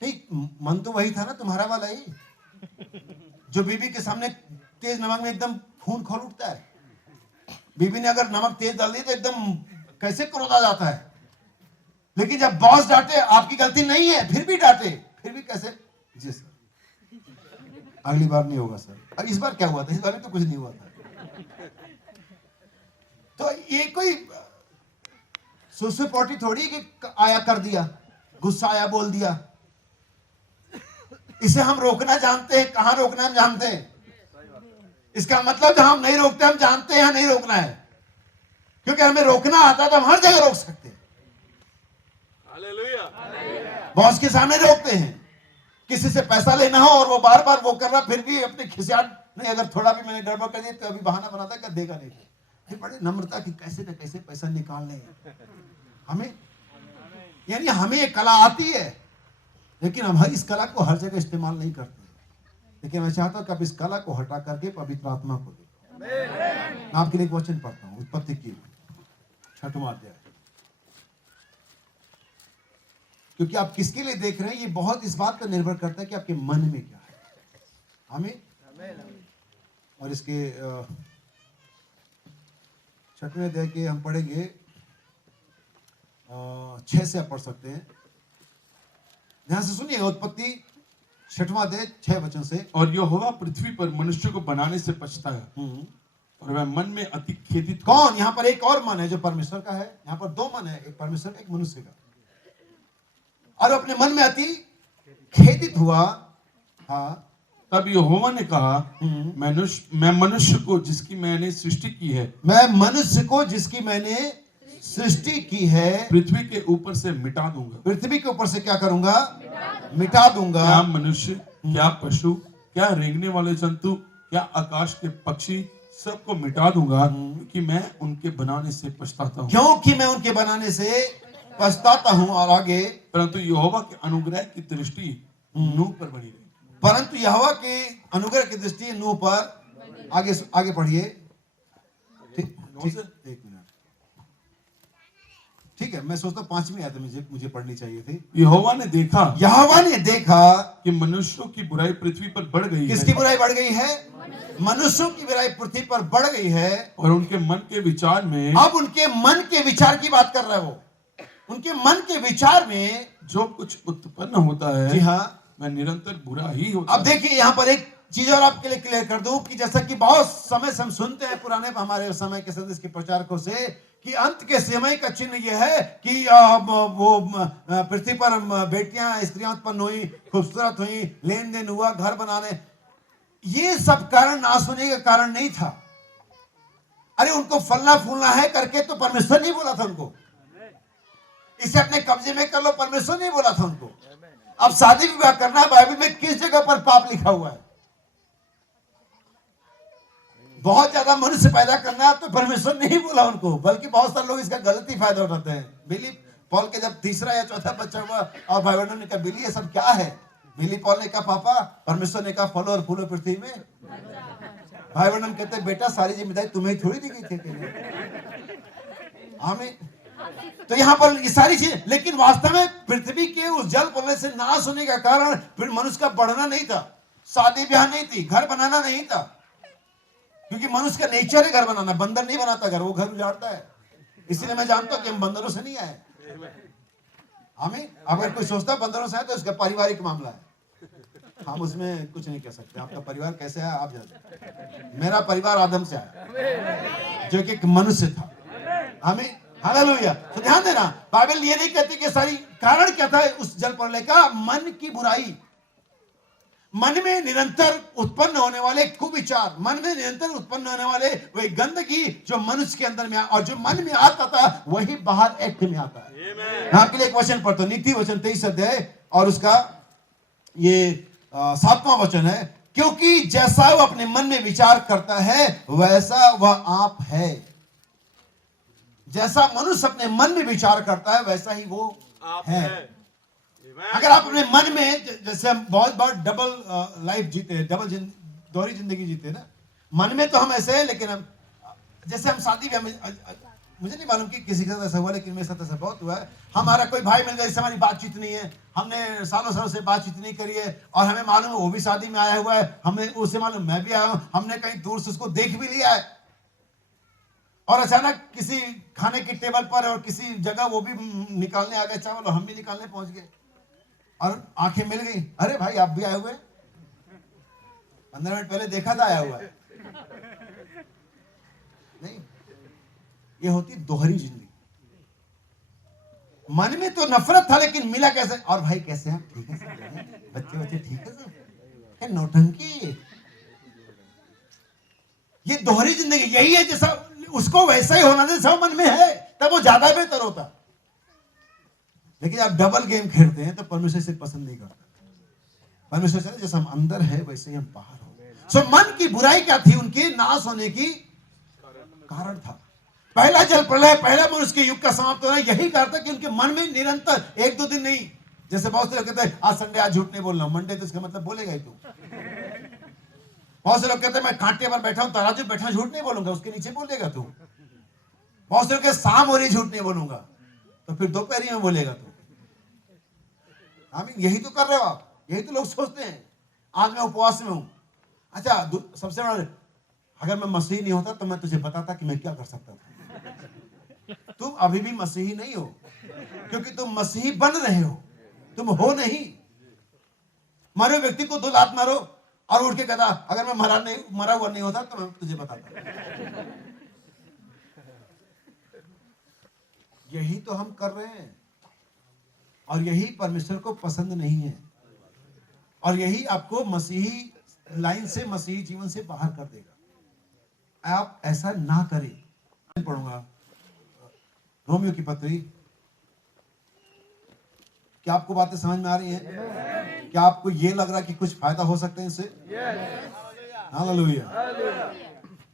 ठीक, मन तो वही था ना तुम्हारा वाला ही, जो बीबी के सामने तेज नमक में एकदम खून खोल उठता है। बीबी ने अगर नमक तेज डाल दी तो एकदम कैसे क्रोध आ जाता है। लेकिन जब बॉस डांटे, आपकी गलती नहीं है फिर भी डांटे, फिर भी कैसे, जी सर अगली बार नहीं होगा सर। अब इस बार क्या हुआ था? इस बार में तो कुछ नहीं हुआ था। तो ये कोई सुसु पोटी थोड़ी कि आया कर दिया, गुस्सा आया बोल दिया। इसे हम रोकना जानते हैं, कहां रोकना हम जानते हैं। इसका मतलब जहां हम नहीं रोकते हम जानते हैं नहीं रोकना है, क्योंकि हमें रोकना आता है तो हम हर जगह रोक सकते हैं। हालेलुया। बॉस के सामने रोकते हैं, किसी से पैसा लेना हो और वो बार बार वो कर रहा, फिर भी अपने खिसियाट नहीं, अगर थोड़ा भी मैंने गड़बड़ कर दी तो अभी बहाना बनाता है कि देगा नहीं। फिर बड़े नम्रता की कैसे न कैसे पैसा निकाल लें हमें, यानी हमें ये कला आती है, लेकिन हम इस कला को हर जगह इस्तेमाल नहीं करते। लेकिन मैं चाहता हूं कि आप इस कला को हटा करके पवित्र आत्मा को देखो। मैं आपके लिए एक वचन पढ़ता हूं, उत्पत्ति की 6वां अध्याय। क्योंकि आप किसके लिए देख रहे हैं, ये बहुत इस बात पर निर्भर करता है कि आपके मन में क्या है। हमें और इसके 6वें अध्याय के हम पढ़ेंगे 6 से आप पढ़ सकते हैं। ध्यान से सुनिए, उत्पत्ति 6वां अध्याय 6 वचन से। और यहोवा पृथ्वी पर मनुष्य को बनाने से पछताया और वह मन में अति खेदित हुआ। कौन? यहाँ पर एक और मन है जो परमेश्वर का है। यहाँ पर दो मन है, एक परमेश्वर का, एक मनुष्य का। और अपने मन में अति खेदित हुआ। हाँ, तब यहोवा ने कहा, मैं मनुष्य को जिसकी मैंने सृष्टि की है, मैं मनुष्य को जिसकी मैंने सृष्टि की है पृथ्वी के ऊपर से मिटा दूंगा। पृथ्वी के ऊपर से क्या करूंगा? मिटा दूंगा। क्या मनुष्य, क्या पशु, क्या रेंगने वाले जंतु, क्या आकाश के पक्षी, सबको मिटा दूंगा, क्योंकि मैं उनके बनाने से पछताता हूँ। क्योंकि मैं उनके बनाने से पछताता हूँ। और आगे, परंतु यहोवा के अनुग्रह की दृष्टि नूह पर बनी रही। परंतु यहोवा के अनुग्रह की दृष्टि नूह पर। आगे पढ़िए। ठीक, एक मिनट। ठीक है, मैं सोचता 5वीं आयत मुझे पढ़नी चाहिए थी। यहोवा ने देखा कि मनुष्यों की बुराई पृथ्वी पर बढ़ गई है। किसकी बुराई बढ़ गई है? मनुष्यों की बुराई पृथ्वी पर बढ़ गई है। और उनके मन के विचार में, अब उनके मन के विचार की बात कर रहा है वो। उनके मन के विचार में जो कुछ उत्पन्न होता है, जी हाँ, वह निरंतर बुरा ही होता अब देखिए यहाँ पर एक चीज और आपके लिए क्लियर कर दूं कि जैसा कि बहुत समय से हम सुनते हैं पुराने हमारे समय के संदेश के प्रचारकों से कि अंत के समय का चिन्ह यह है कि वो पृथ्वी पर बेटियां स्त्रियां उत्पन्न हुई, खूबसूरत हुई, लेन देन हुआ, घर बनाने। ये सब कारण नाश होने का कारण नहीं था। अरे उनको फलना फूलना है करके तो परमेश्वर नहीं बोला था उनको, इसे अपने कब्जे में कर लो, परमेश्वर नहीं बोला था उनको। अब शादी विवाह करना बाइबल में किस जगह पर पाप लिखा हुआ है? बहुत ज्यादा मनुष्य पैदा करना तो परमेश्वर नहीं बोला उनको, बल्कि बहुत सारे लोग इसका गलत ही फायदा उठाते हैं। बिली पॉल के जब 3रा या 4था बच्चा हुआ और भाई बहनों ने कहा बिली ये सब क्या है? बिली पॉल ने कहा पापा, परमेश्वर ने कहा फलो और फूलो पृथ्वी में। भाई बहन कहते बेटा सारी जिम्मेदारी तुम्हें थोड़ी दी गई थी। हमें तो यहाँ पर ये सारी चीज, लेकिन वास्तव में पृथ्वी के उस जल पलने से नाश होने का कारण फिर मनुष्य का बढ़ना नहीं था, शादी ब्याह नहीं थी, घर बनाना नहीं था, क्योंकि मनुष्य का नेचर है घर बनाना। बंदर नहीं बनाता घर, वो घर उजाड़ता है। इसलिए मैं जानता हूं कि हम बंदरों से नहीं आए। हमें अगर कोई सोचता है बंदरों से आए तो उसका पारिवारिक मामला है, हम उसमें कुछ नहीं कह सकते। आपका परिवार कैसे है आप जानते। मेरा परिवार आदम से आया जो कि एक मनुष्य था। हमें हालेलुया। तो ध्यान देना, बाइबल ये नहीं कहती कि सारी कारण क्या था उस जल प्रलय का? मन की बुराई, मन में निरंतर उत्पन्न होने वाले कुविचार, मन में निरंतर उत्पन्न होने वाले वही गंदगी जो मनुष्य के अंदर में और जो मन में आता था वही बाहर एक्ट में आता है। मैं आपके लिए एक वचन पढ़ता हूं, नीति वचन 23 अध्याय और उसका ये 7वां वचन है। क्योंकि जैसा वो अपने मन में विचार करता है वैसा वह आप है। जैसा मनुष्य अपने मन में विचार करता है वैसा ही वो है। अगर आप अपने मन में, जैसे हम बहुत बार डबल लाइफ जीते हैं, डबल दोहरी जिंदगी जीते ना। मन में तो हम ऐसे हैं, लेकिन हम जैसे हम शादी में मुझे नहीं मालूम कि किसी के साथ ऐसा हुआ, लेकिन मेरे साथ ऐसा बहुत हुआ है। हमारा कोई भाई मिल गया जिससे हमारी बातचीत नहीं है, हमने सालों सालों से बातचीत नहीं करी है, और हमें मालूम है वो भी शादी में आया हुआ है, हमें उससे मालूम मैं भी आया हूं, हमने कहीं दूर से उसको देख भी लिया है, और अचानक किसी खाने की टेबल पर और किसी जगह वो भी निकालने आ गए चावल और हम भी निकालने पहुंच गए, और आंखें मिल गई, अरे भाई आप भी आए हुए, 15 मिनट पहले देखा था आया हुआ है। नहीं, ये होती दोहरी जिंदगी। मन में तो नफरत था, लेकिन मिला कैसे, और भाई कैसे हैं, ठीक है सब, बच्चे ठीक है सब, नौटंकी। ये दोहरी जिंदगी यही है, जैसा उसको वैसा ही होना जैसा मन में है, तब वो ज्यादा बेहतर होता। लेकिन आप डबल गेम खेलते हैं तो परमेश्वर से पसंद नहीं करता। परमेश्वर से जैसा हम अंदर है वैसे ही हम बाहर हो। सो मन की बुराई क्या थी, उनके नाश होने की कारण था। पहला जल प्रलय, पहला मनुष्य के युग का समाप्त होना यही कारण था कि उनके मन में निरंतर, एक दो दिन नहीं, जैसे बहुत से लोग कहते हैं आज संडे, आज झूठ नहीं बोलना, मंडे तो इसका मतलब बोलेगा ही तू। बहुत से लोग कहते हैं मैं कांटे पर बैठा हूं, तराजू बैठा हूं, झूठ नहीं बोलूंगा, उसके नीचे बोलेगा तू। बहुत से लोग कहते शाम हो रही, झूठ नहीं बोलूंगा, तो फिर दोपहरी में बोलेगा तू। आमीन, यही तो कर रहे हो आप, यही तो लोग सोचते हैं आज मैं उपवास में हूं। अच्छा, सबसे बड़ा, अगर मैं मसीही नहीं होता तो मैं तुझे बताता कि मैं क्या कर सकता था। तुम अभी भी मसीही नहीं हो, क्योंकि तुम मसीही बन रहे हो, तुम हो नहीं। मरे व्यक्ति को 2 लात मारो और उठ के कहता अगर मैं मरा हुआ नहीं होता तो मैं तुझे बताता। यही तो हम कर रहे हैं, और यही परमेश्वर को पसंद नहीं है, और यही आपको मसीही लाइन से, मसीही जीवन से बाहर कर देगा। आप ऐसा ना करें। पढ़ूंगा रोमियो की पत्री। क्या आपको बातें समझ में आ रही हैं? क्या आपको ये लग रहा कि कुछ फायदा हो सकता है इससे? हालेलुया।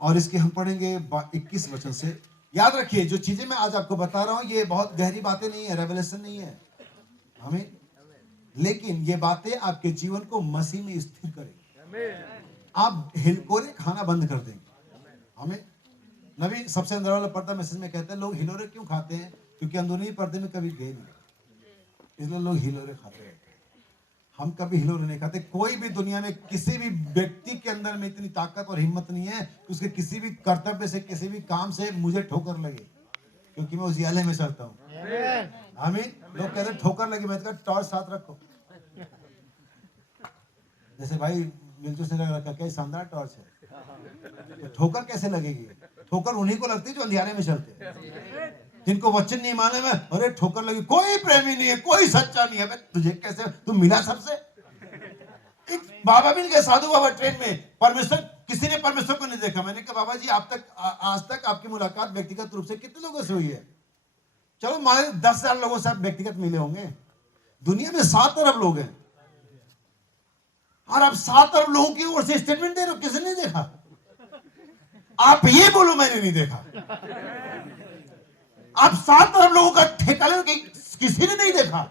और इसके हम पढ़ेंगे 21 वचन से। याद रखिए, जो चीजें मैं आज आपको बता रहा हूं ये बहुत गहरी बातें नहीं है, रेवलेशन नहीं है हमें, लेकिन ये बातें आपके जीवन को मसीह में स्थिर करेंगी। आप हिलकोरे खाना बंद कर देंगे। हमें नबी सबसे अंदर वाला पर्दा मैसेज में कहते हैं लोग हिलोरे क्यों खाते हैं, क्योंकि अंदरूनी पर्दे में कभी गए नहीं, इसलिए लोग हिलोरे खाते हैं। हम कभी हिलोरे नहीं खाते। कोई भी दुनिया में किसी भी व्यक्ति के अंदर में इतनी ताकत और हिम्मत नहीं है कि उसके किसी भी कर्तव्य से, किसी भी काम से मुझे ठोकर लगे, क्योंकि मैं उस याले में चलता हूँ। आमीन। लोग कहते हैं ठोकर लगी, मैं कहता टॉर्च साथ रखो। जैसे भाई मिलचू से लग रखा, क्या शानदार टॉर्च है, तो ठोकर कैसे लगेगी? ठोकर उन्हीं को लगती है जो अंधियारे में चलते हैं, जिनको वचन नहीं माने में अरे ठोकर लगी। कोई प्रेमी नहीं है, कोई सच्चा नहीं है। तुझे कैसे, तू मिला सबसे? एक बाबा मिल गए, साधु बाबा ट्रेन में, परमेश्वर, किसी ने परमेश्वर को नहीं देखा। मैंने कहा बाबा जी आज तक आपकी मुलाकात व्यक्तिगत रूप से कितने लोगों से हुई है? चलो हमारे 10,000 लोगों से आप व्यक्तिगत मिले होंगे। दुनिया में 7 अरब लोग हैं, और आप 7 अरब लोगों की ओर से स्टेटमेंट दे रहे हो, किसी ने देखा? आप ये बोलो मैंने नहीं देखा। आप 7 अरब लोगों का ठेका ले, किसी ने नहीं देखा।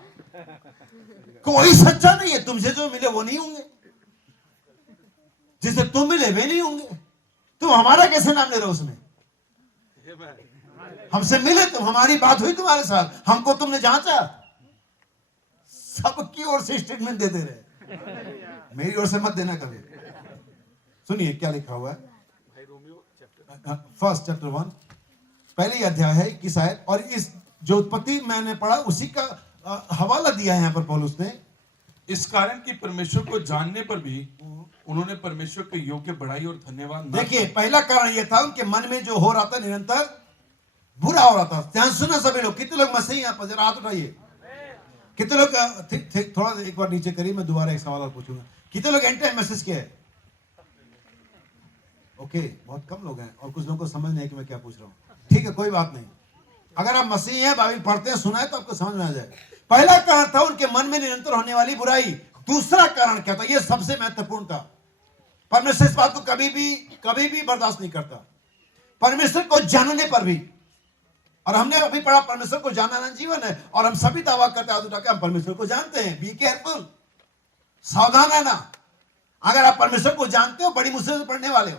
कोई सच्चा नहीं है। तुमसे जो मिले वो नहीं होंगे, जिसे तुम मिले वे नहीं होंगे। तुम हमारा कैसे नाम ले रहे हो उसमें? हमसे मिले तुम, हमारी बात हुई तुम्हारे साथ, हमको तुमने जांचा। सबकी ओर से स्टेटमेंट देते रहे, मेरी ओर से मत देना कभी। सुनिए क्या लिखा हुआ है, 1 चैप्टर 1 पहले ही अध्याय है 21 आयत। और इस जो उत्पत्ति मैंने पढ़ा उसी का हवाला दिया है यहाँ पर पौलुस ने। इस कारण कि परमेश्वर को जानने पर भी उन्होंने परमेश्वर के योग्य बड़ाई और धन्यवाद। देखिए, पहला कारण यह था उनके मन में जो हो रहा था निरंतर बुरा हो रहा था। ध्यान सुना सभी लोग। कितने लोग मसीही यहाँ पर, जरा हाथ उठाइए। कितने लोग, थोड़ा एक बार नीचे करिए, मैं दोबारा एक सवाल और पूछूंगा। कितने लोग एंड टाइम मैसेज किया है? ओके, बहुत कम लोग हैं, और कुछ लोगों को समझ नहीं है कि मैं क्या पूछ रहा हूँ। ठीक है, कोई बात नहीं। अगर आप मसीही हैं, बाइबल पढ़ते हैं, सुना है, तो आपको समझ में आ जाए। पहला कारण था उनके मन में निरंतर होने वाली बुराई। दूसरा कारण क्या था? यह सबसे महत्वपूर्ण था। परमेश्वर इस बात को कभी भी बर्दाश्त नहीं करता। परमेश्वर को जानने पर भी, और हमने अभी पढ़ा परमेश्वर को जानना जीवन है, और हम सभी दावा करते हैं हम परमेश्वर को जानते हैं। बी केयरफुल, सावधान रहना। अगर आप परमेश्वर को जानते हो, बड़ी मुश्किल से पढ़ने वाले हो,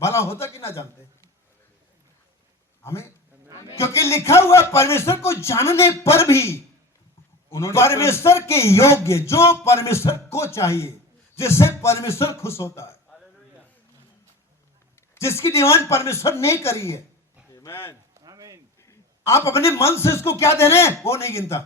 भला होता कि ना जानते। हमें क्योंकि लिखा हुआ परमेश्वर को जानने पर भी उन्होंने परमेश्वर के योग्य, जो परमेश्वर को चाहिए, जिससे परमेश्वर खुश होता है, जिसकी डिमांड परमेश्वर ने करी है, Amen. आप अपने मन से उसको क्या दे रहे हैं वो नहीं गिनता।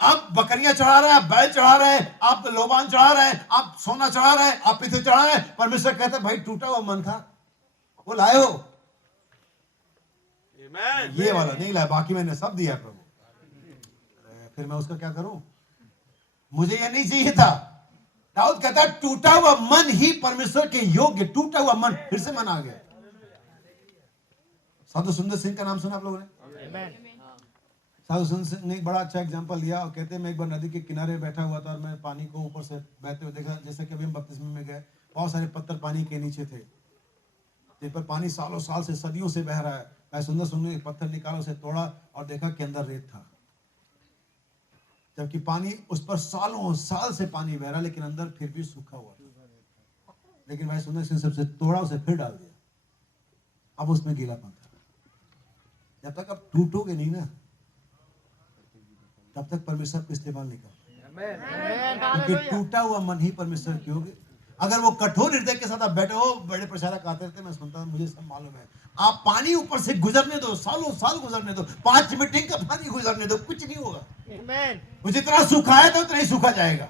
आप बकरियां चढ़ा रहे हैं, आप बैल चढ़ा रहे हैं, आप लोबान चढ़ा रहे हैं, आप सोना चढ़ा रहे हैं, आप पीते चढ़ा रहे हैं, परमेश्वर कहता है भाई टूटा हुआ मन था, वो लाए हो, Amen. ये वाला नहीं लाया, बाकी मैंने सब दिया प्रभु। फिर मैं उसका क्या करूं, मुझे ये नहीं चाहिए था। दाऊद कहता है टूटा हुआ मन ही परमेश्वर के योग्य, टूटा हुआ मन, फिर से मन आ गया। साधु सुंदर सिंह का नाम सुना आप लोगों ने? साधु सुंदर सिंह ने एक बड़ा अच्छा एग्जांपल दिया और कहते हैं मैं एक बार नदी के किनारे बैठा हुआ था और मैं पानी को ऊपर से बहते हुए देखा, जैसे कि अभी हम बपतिस्मे में गए, बहुत सारे पत्थर पानी के नीचे थे, जिन पर पानी सालों साल से, सदियों से बह रहा है। मैं सुंदर सुंदर एक पत्थर निकाला, उसे तोड़ा और देखा कि अंदर रेत था, जबकि पानी उस पर सालों साल से पानी बह रहा, लेकिन अंदर फिर भी सूखा हुआ था। लेकिन भाई सुंदर सिंह सबसे तोड़ा, उसे फिर डाल दिया, अब उसमें गीलापन था। जब तक आप टूटोगे नहीं ना, तब तक परमेश्वर को इस्तेमाल नहीं करते, क्योंकि टूटा हुआ मन ही परमेश्वर की होगी। अगर वो कठोर हृदय के साथ आप बैठे हो, बड़े प्रचारक आते रहते, मैं सुनता हूं, मुझे सब मालूम है, आप पानी ऊपर से गुजरने दो, सालों साल गुजरने दो, 5 मीटिंग का पानी गुजरने दो, कुछ नहीं होगा। वो जितना सूखा है तो उतना ही सूखा जाएगा।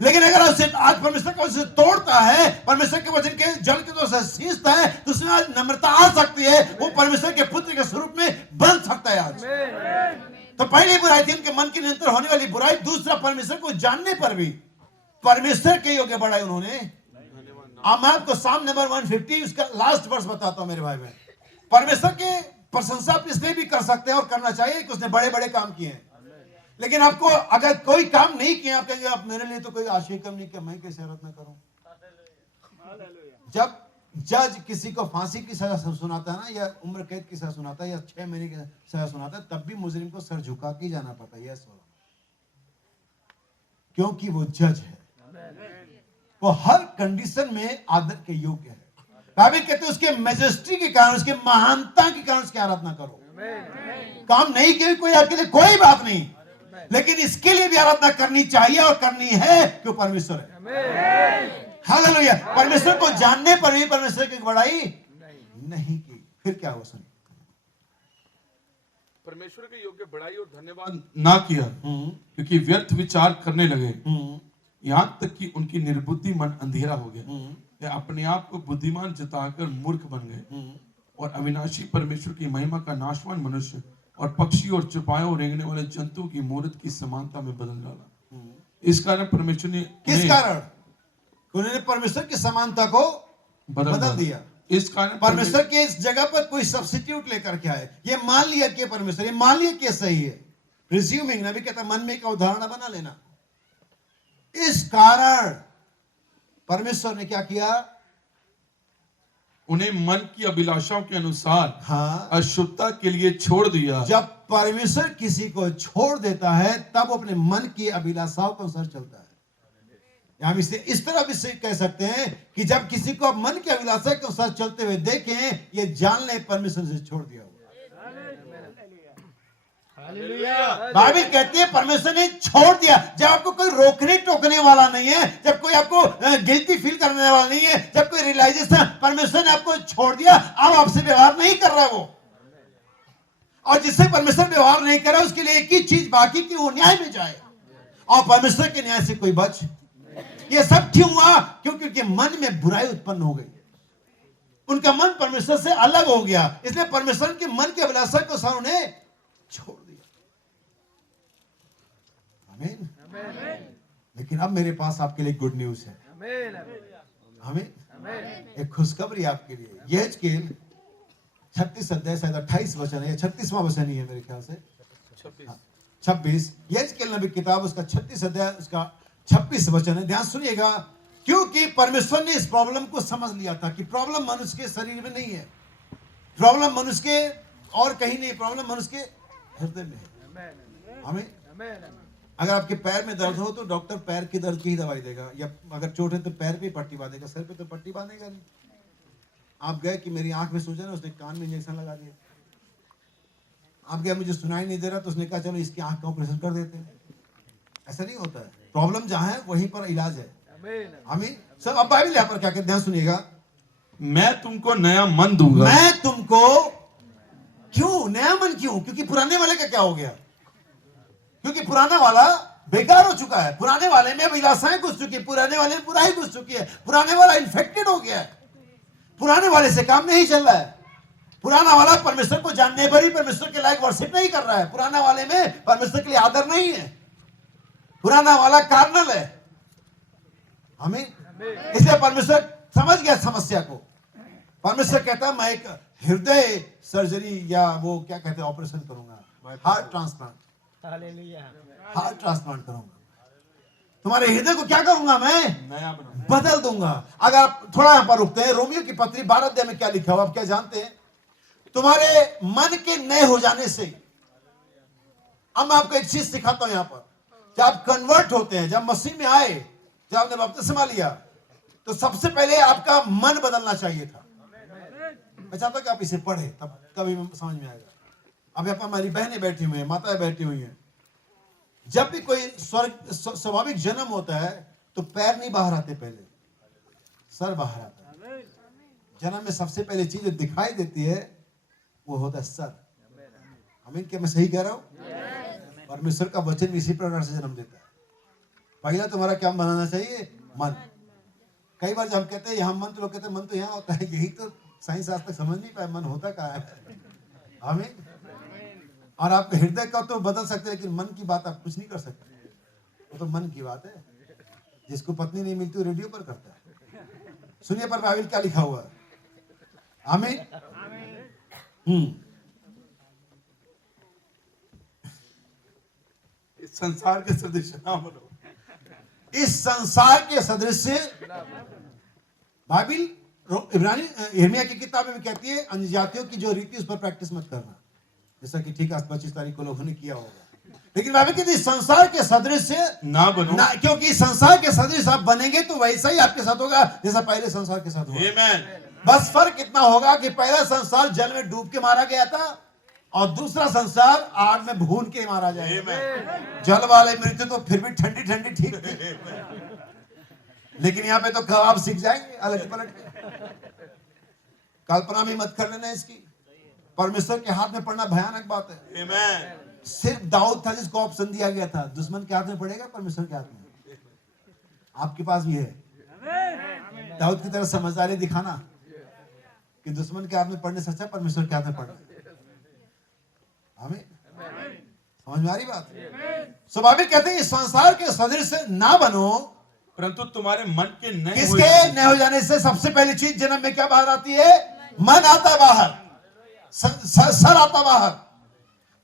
लेकिन अगर उसे आज परमेश्वर का उसे तोड़ता है, परमेश्वर के वचन के जल के तो सींचता है, तो उसमें आज नम्रता आ सकती है, वो परमेश्वर के पुत्र के स्वरूप में बन सकता है आज। तो पहली बुराई थी उनके मन के नियंत्रण होने वाली बुराई। दूसरा, परमेश्वर को जानने पर भी परमेश्वर के योग्य बढ़ाई उन्होंने। अब मैं आपको साम नंबर 150 उसका लास्ट वर्ष बताता हूं मेरे भाई बहन। परमेश्वर के प्रशंसा आप इसलिए भी कर सकते हैं और करना चाहिए कि उसने बड़े बड़े काम किए हैं, लेकिन आपको अगर कोई काम नहीं किया, आप कहेंगे आप मेरे लिए तो कोई आशय कम नहीं किया, मैं कैसे आराधना करूं। जब जज किसी को फांसी की सजा सुनाता है ना, या उम्र कैद की सजा सुनाता है, या 6 महीने की सजा सुनाता है, तब भी मुजरिम को सर झुका के जाना पड़ता है, यस, क्योंकि वो जज है, वो हर कंडीशन में आदर के योग्य है। बाइबल कहते हैं उसके मैजेस्टी के कारण, उसके महानता के कारण उसकी आराधना करो। काम नहीं किया कोई आपके लिए कोई बात नहीं, लेकिन इसके लिए भी आराधना करनी चाहिए और करनी है, क्यों परमेश्वर है। हालेलुया। परमेश्वर को जानने पर भी परमेश्वर की बड़ाई नहीं की, फिर क्या हुआ सुनिए। परमेश्वर के योग्य बड़ाई और धन्यवाद ना किया, क्योंकि व्यर्थ विचार करने लगे, यहाँ तक कि उनकी निर्बुद्धि मन अंधेरा हो गया, वे अपने आप को बुद्धिमान जताकर मूर्ख बन गए और अविनाशी परमेश्वर की महिमा का नाशवान मनुष्य और पक्षी और चुपाए और रेंगने वाले जंतुओं की मूर्त की समानता में बदल डाला। इस कारण परमेश्वर ने, किस कारण उन्होंने परमेश्वर की समानता को बदल दिया। इस कारण परमेश्वर के इस जगह पर कोई सब्स्टिट्यूट लेकर के आए, ये मान लिया कि परमेश्वर, ये मान लिया कि सही है, प्रिज्यूमिंग, नबी कहता मन में एक उदाहरण बना लेना। इस कारण परमेश्वर ने क्या किया, उन्हें मन की अभिलाषाओं के अनुसार हाँ, अशुद्धता के लिए छोड़ दिया। जब परमेश्वर किसी को छोड़ देता है, तब अपने मन की अभिलाषाओं के अनुसार चलता है। हम इसे इस तरह भी कह सकते हैं कि जब किसी को मन की अभिलाषा के अनुसार चलते हुए देखें, ये जान लें परमेश्वर से छोड़ दिया हुआ। बाइबल कहती है परमेश्वर ने छोड़ दिया। जब आपको कोई रोकने टोकने वाला नहीं है, जब कोई आपको गिल्टी फील करने वाला नहीं है, जब कोई रियलाइजेशन, परमेश्वर ने आपको छोड़ दिया, अब आपसे व्यवहार नहीं कर रहा है वो। और जिससे परमेश्वर व्यवहार नहीं कर रहा, उसके लिए एक ही चीज बाकी कि वो न्याय में जाए, और परमेश्वर के न्याय से कोई बच। ये सब क्यों हुआ? क्योंकि मन में बुराई उत्पन्न हो गई, उनका मन परमेश्वर से अलग हो गया, इसलिए परमेश्वर के मन की अभिलाषा को सामने छोड़ दिया। आमीन। लेकिन अब मेरे पास आपके लिए गुड न्यूज है। आमीन। एक खुशखबरी आपके लिए। यहेजकेल 36 अध्याय शायद 28 वचन है, 36वां वचन ही है मेरे ख्याल से, 26। यहेजकेल नबी किताब उसका 36 अध्याय उसका 26 वचन है। ध्यान सुनिएगा, क्योंकि परमेश्वर ने इस प्रॉब्लम को समझ लिया था कि प्रॉब्लम मनुष्य के शरीर में नहीं है, प्रॉब्लम मनुष्य के और कहीं नहीं, प्रॉब्लम मनुष्य के हृदय में है। हमें अगर आपके पैर में दर्द हो तो डॉक्टर पैर की दर्द की ही दवाई देगा, या अगर चोट है तो पैर पे पट्टी बांधेगा, सर पे तो पट्टी बांधेगा नहीं। आप गए कि मेरी आंख में सूजन है, उसने कान में इंजेक्शन लगा दिया। आप गए मुझे सुनाई नहीं दे रहा, तो उसने कहा चलो इसकी आंख का ऑपरेशन कर देते हैं। ऐसा नहीं होता है, प्रॉब्लम जहां है वहीं पर इलाज है। आमीन। सब अब बाइबल यहाँ पर क्या कहते हैं, ध्यान सुनिएगा। मैं तुमको नया मन दूंगा। मैं तुमको, क्यों नया मन, क्यों? क्योंकि पुराने वाले का क्या हो गया? क्योंकि पुराना वाला बेकार हो चुका है। पुराने वाले में विलासाएं घुस चुकी है, पुराने वाले में बुराई घुस चुकी है, पुराने वाला इन्फेक्टेड हो गया है, पुराने वाले से काम नहीं चल रहा है। पुराना वाला परमेश्वर को जानने पर ही परमेश्वर के लायक वर्शिप नहीं कर रहा है। पुराना वाले में परमेश्वर के लिए आदर नहीं है। पुराना वाला कार्नल है। हमें इसलिए परमेश्वर समझ गया समस्या को। परमेश्वर कहता है मैं एक हृदय सर्जरी या वो क्या कहते हैं ऑपरेशन करूंगा, हार्ट ट्रांसप्लांट, हार्ट ट्रांसप्लांट करूंगा। तुम्हारे हृदय को क्या करूंगा मैं? नया बनाऊंगा, बदल दूंगा। अगर आप थोड़ा यहां पर रुकते हैं, रोमियो की पत्री 12 अध्याय में क्या लिखा हुआ आप क्या जानते हैं? तुम्हारे मन के नए हो जाने से, अब मैं आपको एक चीज सिखाता हूं यहां पर। जब आप कन्वर्ट होते हैं, जब मसीह में आए, जब आपने बपतिस्मा लिया, तो सबसे पहले आपका मन बदलना चाहिए था। मैं चाहता हूं कि आप इसे पढ़े, तब कभी समझ में आएगा। अब यहाँ पर हमारी बहनें बैठी हुई हैं, माताएं बैठी हुई हैं। जब भी कोई स्वाभाविक जन्म होता है तो पैर नहीं बाहर आते, पहले सर बाहर आता है। जन्म में सबसे पहले चीज जो दिखाई देती है वो होता है सर। आमीन। क्या मैं सही कह रहा हूं? परमेश्वर का वचन इसी प्रकार से जन्म देता है। पहला तुम्हारा क्या बनाना चाहिए? मन। कई बार जब हम कहते हैं यहाँ मन, तो लोग कहते हैं मन तो यहाँ होता है। यही तो साइंस आज तक समझ नहीं पाया, मन होता कहाँ है। आमीन। और आप हृदय का तो बदल सकते हैं, लेकिन मन की बात आप कुछ नहीं कर सकते। वो तो मन की बात है। जिसको पत्नी नहीं मिलती वो रेडियो पर करता है। सुनिए पर बाइबल क्या लिखा हुआ है। आमीन। इस संसार के सदृश ना बनो। इस संसार के सदृश बाइबल इब्रानी यिर्मयाह की किताब में कहती है अन्य जातियों की जो रीति उस पर प्रैक्टिस मत करना, जैसा कि ठीक 25 तारीख को लोगों ने किया होगा। लेकिन बाइबल कहती है संसार के सदृश ना बनो, क्योंकि संसार के सदृश आप बनेंगे तो वैसा ही आपके साथ होगा जैसा पहले संसार के साथ हुआ। आमीन। बस फर्क इतना होगा कि पहला संसार जल में डूब के मारा गया था और दूसरा संसार आग में भून के मारा जाएगा। जल वाले मृत्यु तो फिर भी ठंडी ठंडी ठीक थी, लेकिन यहाँ पे तो कबाब सीख जाएंगे अलग पलट के। कल्पना भी मत कर लेना इसकी। परमेश्वर के हाथ में पड़ना भयानक बात है। आमीन। सिर्फ दाऊद था जिसको ऑप्शन दिया गया था, दुश्मन के हाथ में पड़ेगा, परमेश्वर के हाथ में। आपके पास भी है दाऊद की तरह समझदारी दिखाना कि दुश्मन के हाथ में पड़ने से अच्छा परमेश्वर के हाथ में पड़ना। हमें समझ में आ रही बात? स्वाभाविक कहते हैं इस संसार के सदृश ना बनो, परंतु तुम्हारे मन के नए किसके नए हो जाने से सबसे पहली चीज जन्म में क्या बाहर आती है? मन आता बाहर, सर आता बाहर।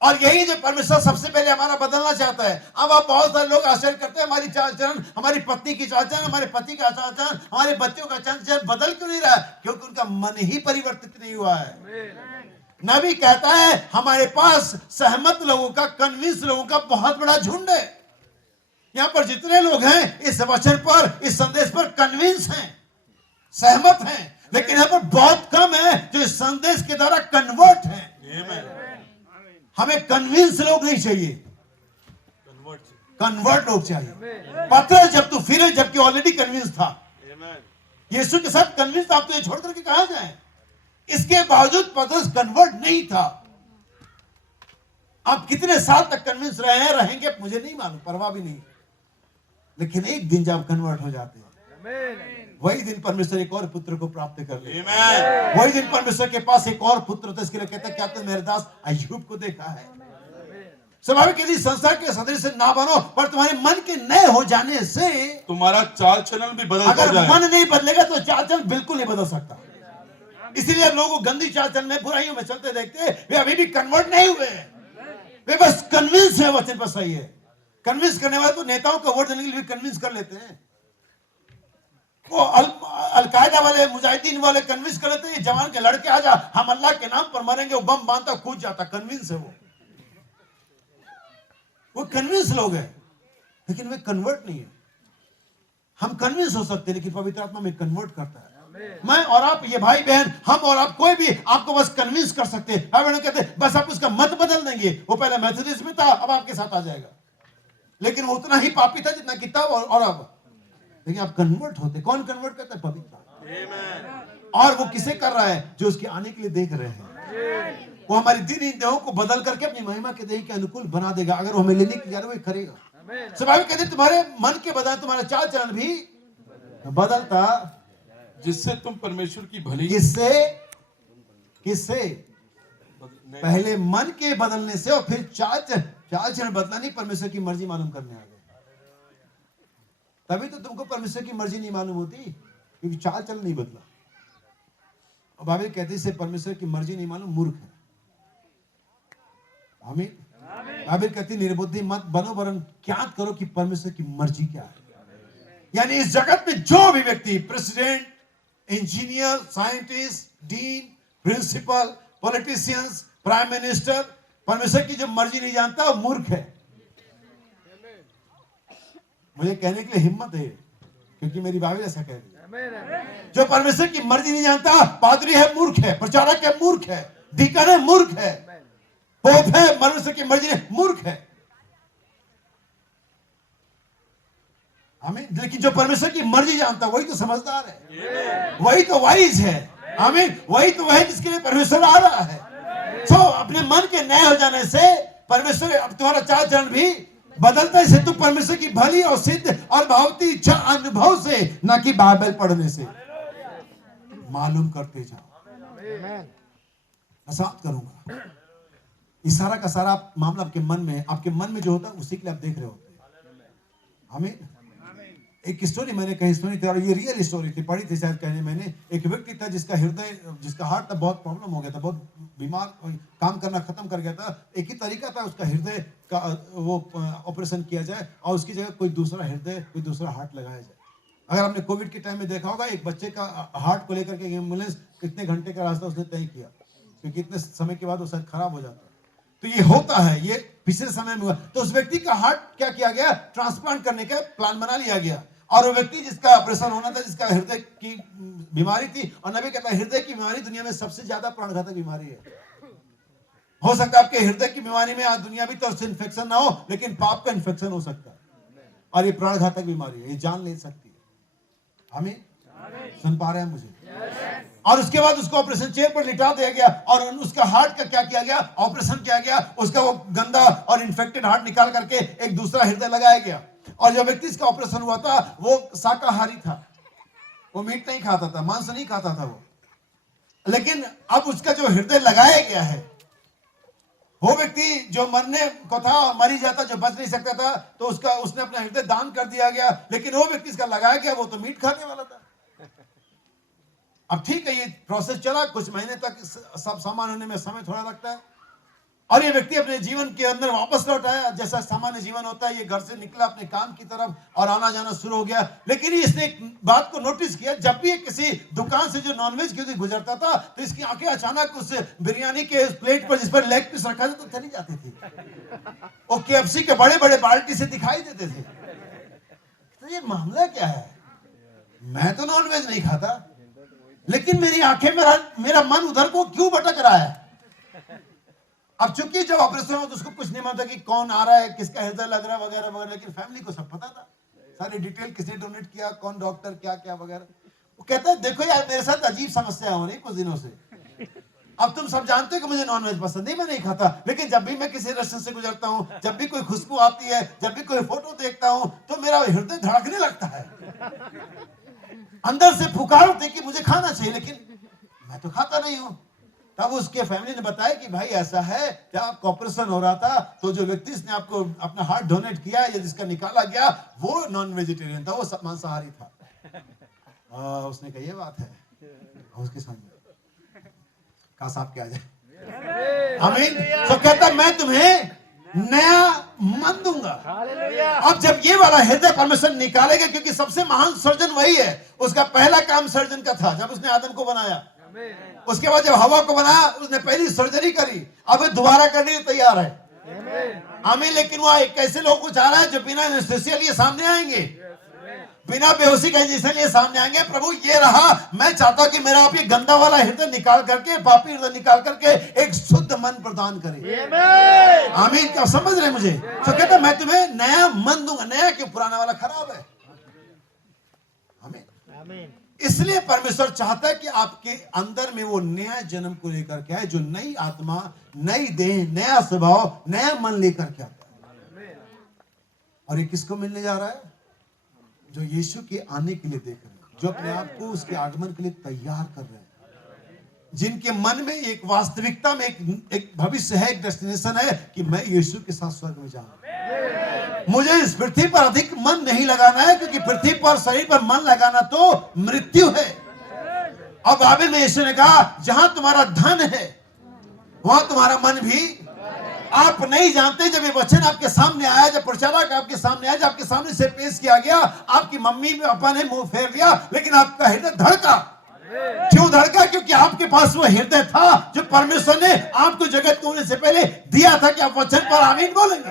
और यही जो परमेश्वर सबसे पहले हमारा बदलना चाहता है। अब आप बहुत सारे लोग आश्चर्य करते हैं हमारी चाल चलन, हमारी पत्नी की चाल चलन, हमारे पति का चाल चलन, हमारे बच्चों का चाल चलन बदल क्यों नहीं रहा? क्योंकि उनका मन ही परिवर्तित नहीं हुआ है। नबी कहता है हमारे पास सहमत लोगों का, कन्विंस लोगों का बहुत बड़ा झुंड है। यहां पर जितने लोग हैं इस वचन पर, इस संदेश पर कन्विंस हैं, सहमत हैं, लेकिन यहां पर बहुत कम है जो इस संदेश के द्वारा कन्वर्ट हैं। हमें कन्विंस लोग नहीं चाहिए, कन्वर्ट लोग चाहिए। पत्र जब तू फिरे जबकि ऑलरेडी कन्विंस था, यीशु के साथ कन्विंस था, आप तो ये छोड़ करके कहां जाए? इसके बावजूद पतरस कन्वर्ट नहीं था। आप कितने साल तक कन्विंस रहे हैं, रहेंगे मुझे नहीं मालूम, परवाह भी नहीं, लेकिन एक दिन जब कन्वर्ट हो जाते हैं वही दिन परमेश्वर एक और पुत्र को प्राप्त कर ले। वही दिन परमेश्वर के पास एक और पुत्र था। इसके लिए कहता है क्या तुम मेरे दास अय्यूब को देखा है? स्वाभाविक यदि संसार के सदृश से ना बनो, पर तुम्हारे मन के नए हो जाने से तुम्हारा चाल चलन भी बदल अगर जाए। मन नहीं बदलेगा तो चाल चलन बिल्कुल नहीं बदल सकता। इसीलिए लोगों गंदी चाल चलन में, बुराइयों में चलते देखते वे अभी भी कन्वर्ट नहीं हुए, वे बस कन्विंस है वचन पर सही है। कन्विंस करने वाले तो नेताओं का वोट देने के लिए कन्विंस कर लेते हैं। वो अलकायदा वाले, मुजाहिदीन वाले कन्विंस कर लेते हैं जवान के लड़के आ जा, हम अल्लाह के नाम पर मरेंगे, वो बम बांधता कूद जाता, कन्विंस है वो कन्विंस लोग हैं। लेकिन वे कन्वर्ट नहीं है। हम कन्विंस हो सकते हैं, लेकिन पवित्र आत्मा में कन्वर्ट करता है। मैं और आप, ये भाई बहन, हम और आप, कोई भी आपको बस कन्विंस कर सकते हैं। भाई बहन कहते हैं बस आप उसका मत बदल देंगे, वो पहले मेथोडिस्ट में था, अब आपके साथ आ जाएगा, लेकिन वो उतना ही पापी था जितना कि तब और अब। लेकिन आप कन्वर्ट होते, कौन कन्वर्ट करता है? पवित्र। और वो किसे कर रहा है? जो उसके आने के लिए देख रहे हैं। वो हमारी दीनी देहों को बदल करके अपनी महिमा के देह के अनुकूल बना देगा। अगर वो हमें लेने की जा रहा है, वो करेगा। स्वाभाविक कहते तुम्हारे मन के बदल तुम्हारा चाल चलन भी बदलता, जिससे तुम परमेश्वर की भली किससे? पहले मन के बदलने से और फिर चाल चलन बदला नहीं, परमेश्वर की मर्जी मालूम करने आ गए। तभी तो तुमको परमेश्वर की मर्जी नहीं मालूम होती, क्योंकि चाल चलन नहीं बदला। और बाइबल कहती है परमेश्वर की मर्जी नहीं मालूम मूर्ख है। आमीन। बाइबल कहती निर्बुद्धि मत बनो, वरन ज्ञात करो कि परमेश्वर की मर्जी क्या है। यानी इस जगत में जो भी व्यक्ति president, engineer, scientist, dean, principal, politicians, prime minister, परमेश्वर की जो मर्जी नहीं जानता वो मूर्ख है। मुझे कहने के लिए हिम्मत है, क्योंकि मेरी बाइबल ऐसा कह रही है। जो परमेश्वर की मर्जी नहीं जानता, पादरी है मूर्ख है, प्रचारक है मूर्ख है, डीकन है मूर्ख है, पोप है परमेश्वर की मर्जी नहीं, मूर्ख है। आमीन। लेकिन जो परमेश्वर की मर्जी जानता वही तो समझदार है, वही तो वाइज है। आमीन। वही तो वह है जिसके लिए परमेश्वर आ रहा है। तो अपने मन के नए हो जाने से परमेश्वर अब तुम्हारा चाल चलन भी बदलता है। इसे तुम परमेश्वर की भली और सिद्ध और भावती इच्छा अनुभव से, ना कि बाइबल पढ़ने से, मालूम करते जाओ। आसान करूंगा, इस सारा का सारा मामला आपके मन में जो होता है उसी के लिए आप देख रहे होते हैं। आमीन। एक स्टोरी मैंने कही सुनी थी, और ये रियल स्टोरी थी, पढ़ी थी शायद कहने मैंने। एक व्यक्ति था जिसका हृदय, जिसका हार्ट था, बहुत प्रॉब्लम हो गया था, बहुत बीमार, काम करना खत्म कर गया था। एक ही तरीका था उसका हृदय का, वो ऑपरेशन किया जाए और उसकी जगह कोई दूसरा हृदय, कोई दूसरा हार्ट लगाया जाए। अगर आपने कोविड के टाइम में देखा होगा, एक बच्चे का हार्ट को लेकर के एम्बुलेंस कितने घंटे का रास्ता उसने तय किया, क्योंकि इतने समय के बाद वो शायद खराब हो जाता है। तो ये होता है, ये पिछले समय में हुआ। तो उस व्यक्ति का हार्ट क्या किया गया? ट्रांसप्लांट करने का प्लान बना लिया गया। और वो व्यक्ति जिसका ऑपरेशन होना था, जिसका हृदय की बीमारी थी, और नबी कहता है हृदय की बीमारी दुनिया में सबसे ज्यादा प्राणघातक बीमारी है। हो सकता है आपके हृदय की बीमारी में आज दुनिया भी तो इन्फेक्शन ना हो, लेकिन पाप का इन्फेक्शन हो सकता है, और ये प्राणघातक बीमारी है, ये जान ले सकती है। हमें सुन पा रहे हैं मुझे? और उसके बाद उसको ऑपरेशन चेयर पर लिटा दिया गया, और उसका हार्ट का क्या किया गया? ऑपरेशन किया गया। उसका वो गंदा और इन्फेक्टेड हार्ट निकाल करके एक दूसरा हृदय लगाया गया। और जो व्यक्ति इसका ऑपरेशन हुआ था वो शाकाहारी था, वो मीट नहीं खाता था, मांस नहीं खाता था वो। लेकिन अब उसका जो हृदय लगाया गया है, वो व्यक्ति जो मरने को था और मर ही जाता, जो बच नहीं सकता था, तो उसने अपना हृदय दान कर दिया गया। लेकिन वो व्यक्ति इसका लगाया गया, वो तो मीट खाने वाला था। अब ठीक है, ये प्रोसेस चला, कुछ महीने तक सब सामान होने में समय थोड़ा लगता है, और ये व्यक्ति अपने जीवन के अंदर वापस लौट आया, जैसा सामान्य जीवन होता है। ये घर से निकला अपने काम की तरफ और आना जाना शुरू हो गया। लेकिन इसने एक बात को नोटिस किया, जब भी किसी दुकान से जो नॉनवेज की गुजरता था, तो इसकी आंखें अचानक उस बिरयानी के प्लेट पर, जिस पर लेग पीस रखा था, तो चली जाती थी। वो KFC के बड़े बड़े बाल्टी से दिखाई देते थे। तो ये मामला क्या है? मैं तो नॉनवेज नहीं खाता, लेकिन मेरी आंखें, मेरा मन उधर को क्यों भटक रहा है? अब चूंकि जब ऑपरेशन हो तो उसको कुछ नहीं मालूम कि कौन आ रहा है, किसका हृदय लग रहा है वगैरह वगैरह, लेकिन फैमिली को सब पता था, सारी डिटेल, किसने डोनेट किया, कौन डॉक्टर, क्या क्या वगैरह। वो कहता है देखो यार, मेरे साथ अजीब समस्या हो रही कुछ दिनों से। अब तुम सब जानते हो कि मुझे नॉनवेज पसंद नहीं, मैं नहीं खाता, लेकिन जब भी मैं किसी रेस्टोरेंट से गुजरता हूँ, जब भी कोई खुशबू आती है, जब भी कोई फोटो देखता हूँ, तो मेरा हृदय धड़कने लगता है, अंदर से पुकार होती है कि मुझे खाना चाहिए, लेकिन मैं तो खाता नहीं हूँ। तब उसके फैमिली ने बताया कि भाई ऐसा है, जब आपका ऑपरेशन हो रहा था, तो जो व्यक्ति ने आपको अपना हार्ट डोनेट किया या जिसका निकाला गया, वो नॉन वेजिटेरियन था, वो मांसाहारी था। उसने कहा ये बात है, उसके सामने काश आपके आ जाए। आमीन। तो कहता मैं तुम्हें नया मन दूंगा। अब जब ये वाला हृदय परमेश्वर निकालेगा, क्योंकि सबसे महान सर्जन वही है, उसका पहला काम सर्जन का था जब उसने आदम को बनाया। उसके बाद जब हवा को बनाया, उसने पहली सर्जरी करी, अब दोबारा करने के लिए तैयार है। आमीन। लेकिन वो एक ऐसे लोगों को चाह रहा है जो बिना एनेस्थीसिया लिए सामने आएंगे, बिना बेहोशी का इंजेक्शन लिए सामने आएंगे। प्रभु ये रहा, मैं चाहता हूं कि मेरा आप ये गंदा वाला हृदय निकाल करके, पापी हृदय निकाल करके एक शुद्ध मन प्रदान करे। आमीन। क्या समझ रहे मुझे? तो कहता मैं तुम्हें नया मन दूंगा। नया क्यों? पुराना वाला खराब है। आमीन। इसलिए परमेश्वर चाहता है कि आपके अंदर में वो नया जन्म को लेकर के आए, जो नई आत्मा, नई देह, नया स्वभाव, नया मन लेकर के आता है। और ये किसको मिलने जा रहा है? जो यीशु के आने के लिए देख रहे हैं, जो अपने आप को उसके आगमन के लिए तैयार कर रहे हैं, जिनके मन में एक वास्तविकता में एक भविष्य है, एक डेस्टिनेशन है कि मैं यीशु के साथ स्वर्ग में जाऊंगा। मुझे इस पृथ्वी पर अधिक मन नहीं लगाना है, क्योंकि पृथ्वी पर, शरीर पर मन लगाना तो मृत्यु है। अब बाइबल में यीशु ने कहा जहां तुम्हारा धन है वहां तुम्हारा मन भी। आप नहीं जानते, जब ये वचन आपके सामने आया, जब प्रचारक आपके सामने आया, जब आपके सामने से पेश किया गया, आपकी मम्मी पापा ने मुंह फेर लिया, लेकिन आपका हृदय धड़का। क्यों धड़का? क्योंकि आपके पास वो हृदय था जो परमेश्वर ने आपको जगत को होने से पहले दिया था कि आप वचन पर आमीन बोलेंगे।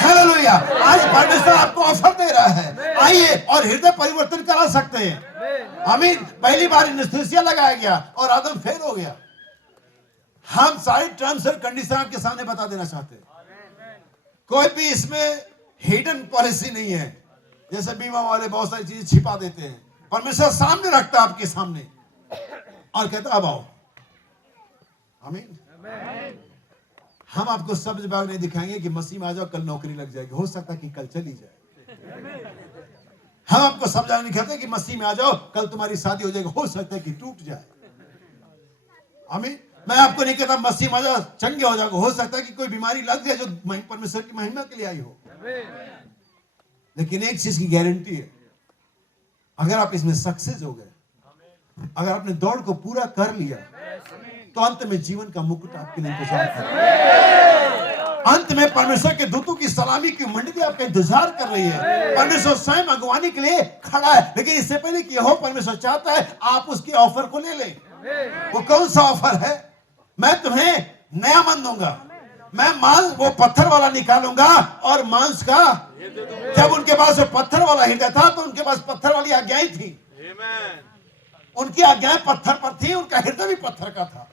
हालेलुया। आज परमेश्वर आपको ऑफर दे रहा है, आइए और हृदय परिवर्तन करा सकते हैं। आमीन। पहली बार एनेस्थीसिया लगाया गया और आदम फेल हो गया। हम सारी टर्म्स और कंडीशन आपके सामने बता देना चाहते हैं। कोई भी इसमें हिडन पॉलिसी नहीं है, जैसे बीमा वाले बहुत सारी चीजें छिपा देते हैं। परमेश्वर सामने रखता है आपके सामने और कहता अब आओ। आमीन। हम आपको शब्द विभाग नहीं दिखाएंगे कि मसीह में आ जाओ कल नौकरी लग जाएगी, हो सकता है कि कल चली जाए। हम आपको समझाने नहीं कहते कि मसीह में आ जाओ कल तुम्हारी शादी हो जाएगी, हो सकता है कि टूट जाए। आमीन। मैं आपको नहीं कहता मसीह में आ जाओ चंगे हो जाओगे, हो सकता है कि कोई बीमारी लग जाए जो परमेश्वर की महिमा के लिए आई हो। लेकिन एक चीज की गारंटी है, अगर आप इसमें सक्सेस हो गए, अगर आपने दौड़ को पूरा कर लिया, तो अंत में जीवन का मुकुट आपके लिए इंतजार कर रहा है। अंत में परमेश्वर के दूतों की सलामी की मंडली आपका इंतजार कर रही है। परमेश्वर स्वयं अगुवानी के लिए खड़ा है। लेकिन इससे पहले कि हो, परमेश्वर चाहता है आप उसके ऑफर को ले लें। वो कौन सा ऑफर है? मैं तुम्हें नया मन दूंगा, मैं मांस वो पत्थर वाला निकालूंगा और मांस का। जब उनके पास वो पत्थर वाला हृदय था तो उनके पास पत्थर वाली आज्ञाएं थी। उनकी आज्ञाएं पत्थर पर थी, उनका हृदय भी पत्थर का था।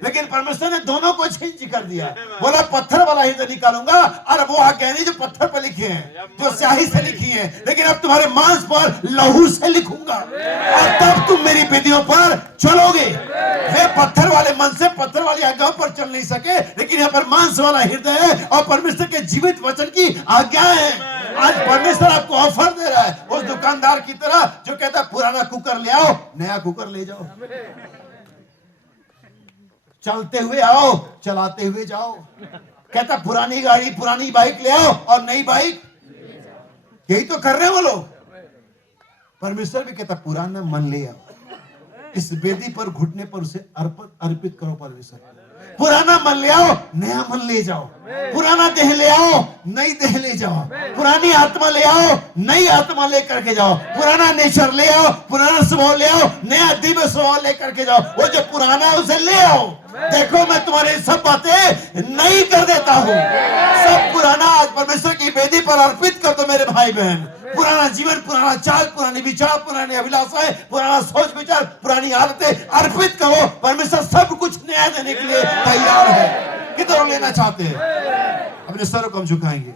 लेकिन परमेश्वर ने दोनों को चेंज कर दिया। बोला पत्थर वाला हृदय निकालूंगा और वो आज्ञाएं जो पत्थर पर लिखी हैं, जो स्याही से लिखी हैं, लेकिन अब तुम्हारे मांस पर लहू से लिखूंगा और तब तुम मेरी विधियों पर चलोगे। वे पत्थर वाले मन से पत्थर वाली आज्ञाओं पर चल नहीं सके, लेकिन यहाँ पर मांस वाला हृदय है और परमेश्वर के जीवित वचन की आज्ञाएं हैं। आज परमेश्वर आपको ऑफर दे रहा है, उस दुकानदार की तरह जो कहता है पुराना कुकर ले आओ, नया कुकर ले जाओ। चलते हुए आओ, चलाते हुए जाओ। कहता पुरानी गाड़ी, पुरानी बाइक ले आओ और नई बाइक। यही तो कर रहे हैं वो लोग। परमेश्वर भी कहता पुराना मन ले आओ, इस वेदी पर घुटने पर उसे अर्पित करो परमेश्वर। पुराना मन ले आओ, नया मन ले जाओ। पुराना देह ले आओ, नई देह ले जाओ। पुरानी आत्मा ले आओ, नई आत्मा लेकर के जाओ। पुराना नेचर ले आओ, पुराना स्वभाव ले आओ, नया दिव्य स्वभाव लेकर के जाओ। वो जो पुराना है उसे ले आओ। देखो मैं तुम्हारी सब बातें नई कर देता हूँ। सब पुराना आज परमेश्वर की वेदी पर अर्पित कर दो मेरे भाई बहन। पुराना जीवन, पुराना चाल, पुराने विचार, पुरानी अभिलाषाएं, पुराना सोच विचार, पुरानी आदतें अर्पित करो। परमेश्वर सब कुछ नया देने के लिए तैयार है। किधर लेना चाहते हैं? अपने सर को हम झुकाएंगे।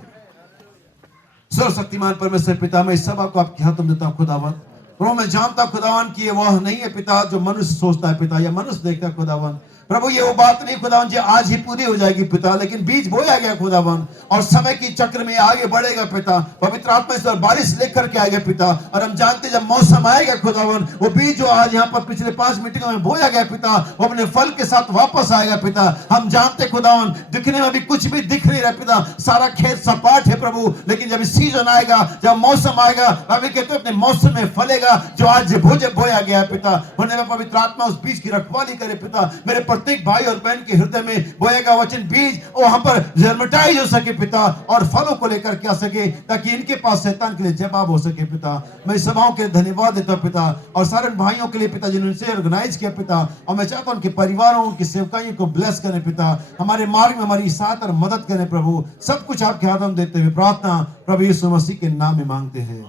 सर्वशक्तिमान परमेश्वर पिता, मैं इस सब आपको आपके हाथों में देता हूं खुदावन। प्रभु मैं जानता हूं खुदावन कि ये वह नहीं है पिता जो मनुष्य सोचता है पिता, या मनुष्य देखता है खुदावन। प्रभु ये वो बात नहीं खुदावन जी आज ही पूरी हो जाएगी पिता, लेकिन बीज बोया गया खुदावन और समय की चक्र में आगे बढ़ेगा पिता। पवित्र आत्मा इस पर बारिश लेकर के आएगा पिता, और हम जानते जब मौसम आएगा खुदावन, वो बीज जो आज यहाँ पर पिछले 5 मीटिंगों में बोया गया पिता, वो अपने फल के साथ वापस आएगा पिता। हम जानते खुदावन दिखने में भी कुछ भी दिख नहीं रहा पिता, सारा खेत सपाट है प्रभु, लेकिन जब सीजन आएगा, जब मौसम आएगा, अभी कहते अपने मौसम में फलेगा जो आज बोया गया पिता। होने में पवित्र आत्मा उस बीज की रखवाली करे पिता। मेरे प्रत्येक भाई और बहन के हृदय में बोया गया वचन बीज वहां पर जन्मटाइज हो सके पिता, और फलों को लेकर के आ सके, ताकि इनके पास शैतान के लिए जवाब हो सके पिता। मैं सभाओं के लिए धन्यवाद देता हूं पिता, और सारे भाइयों के लिए पिता जिन्होंने इसे ऑर्गेनाइज किया पिता, और मैं चाहता हूं उनके परिवारों, उनकी सेवकाइयों को ब्लेस करें पिता, हमारे मार्ग में हमारी साथ और मदद करें प्रभु। सब कुछ आपके हाथों में देते हुए प्रार्थना प्रभु यीशु मसीह के नाम में मांगते हैं,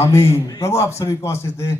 आमीन। प्रभु आप सभी को आशीष दे।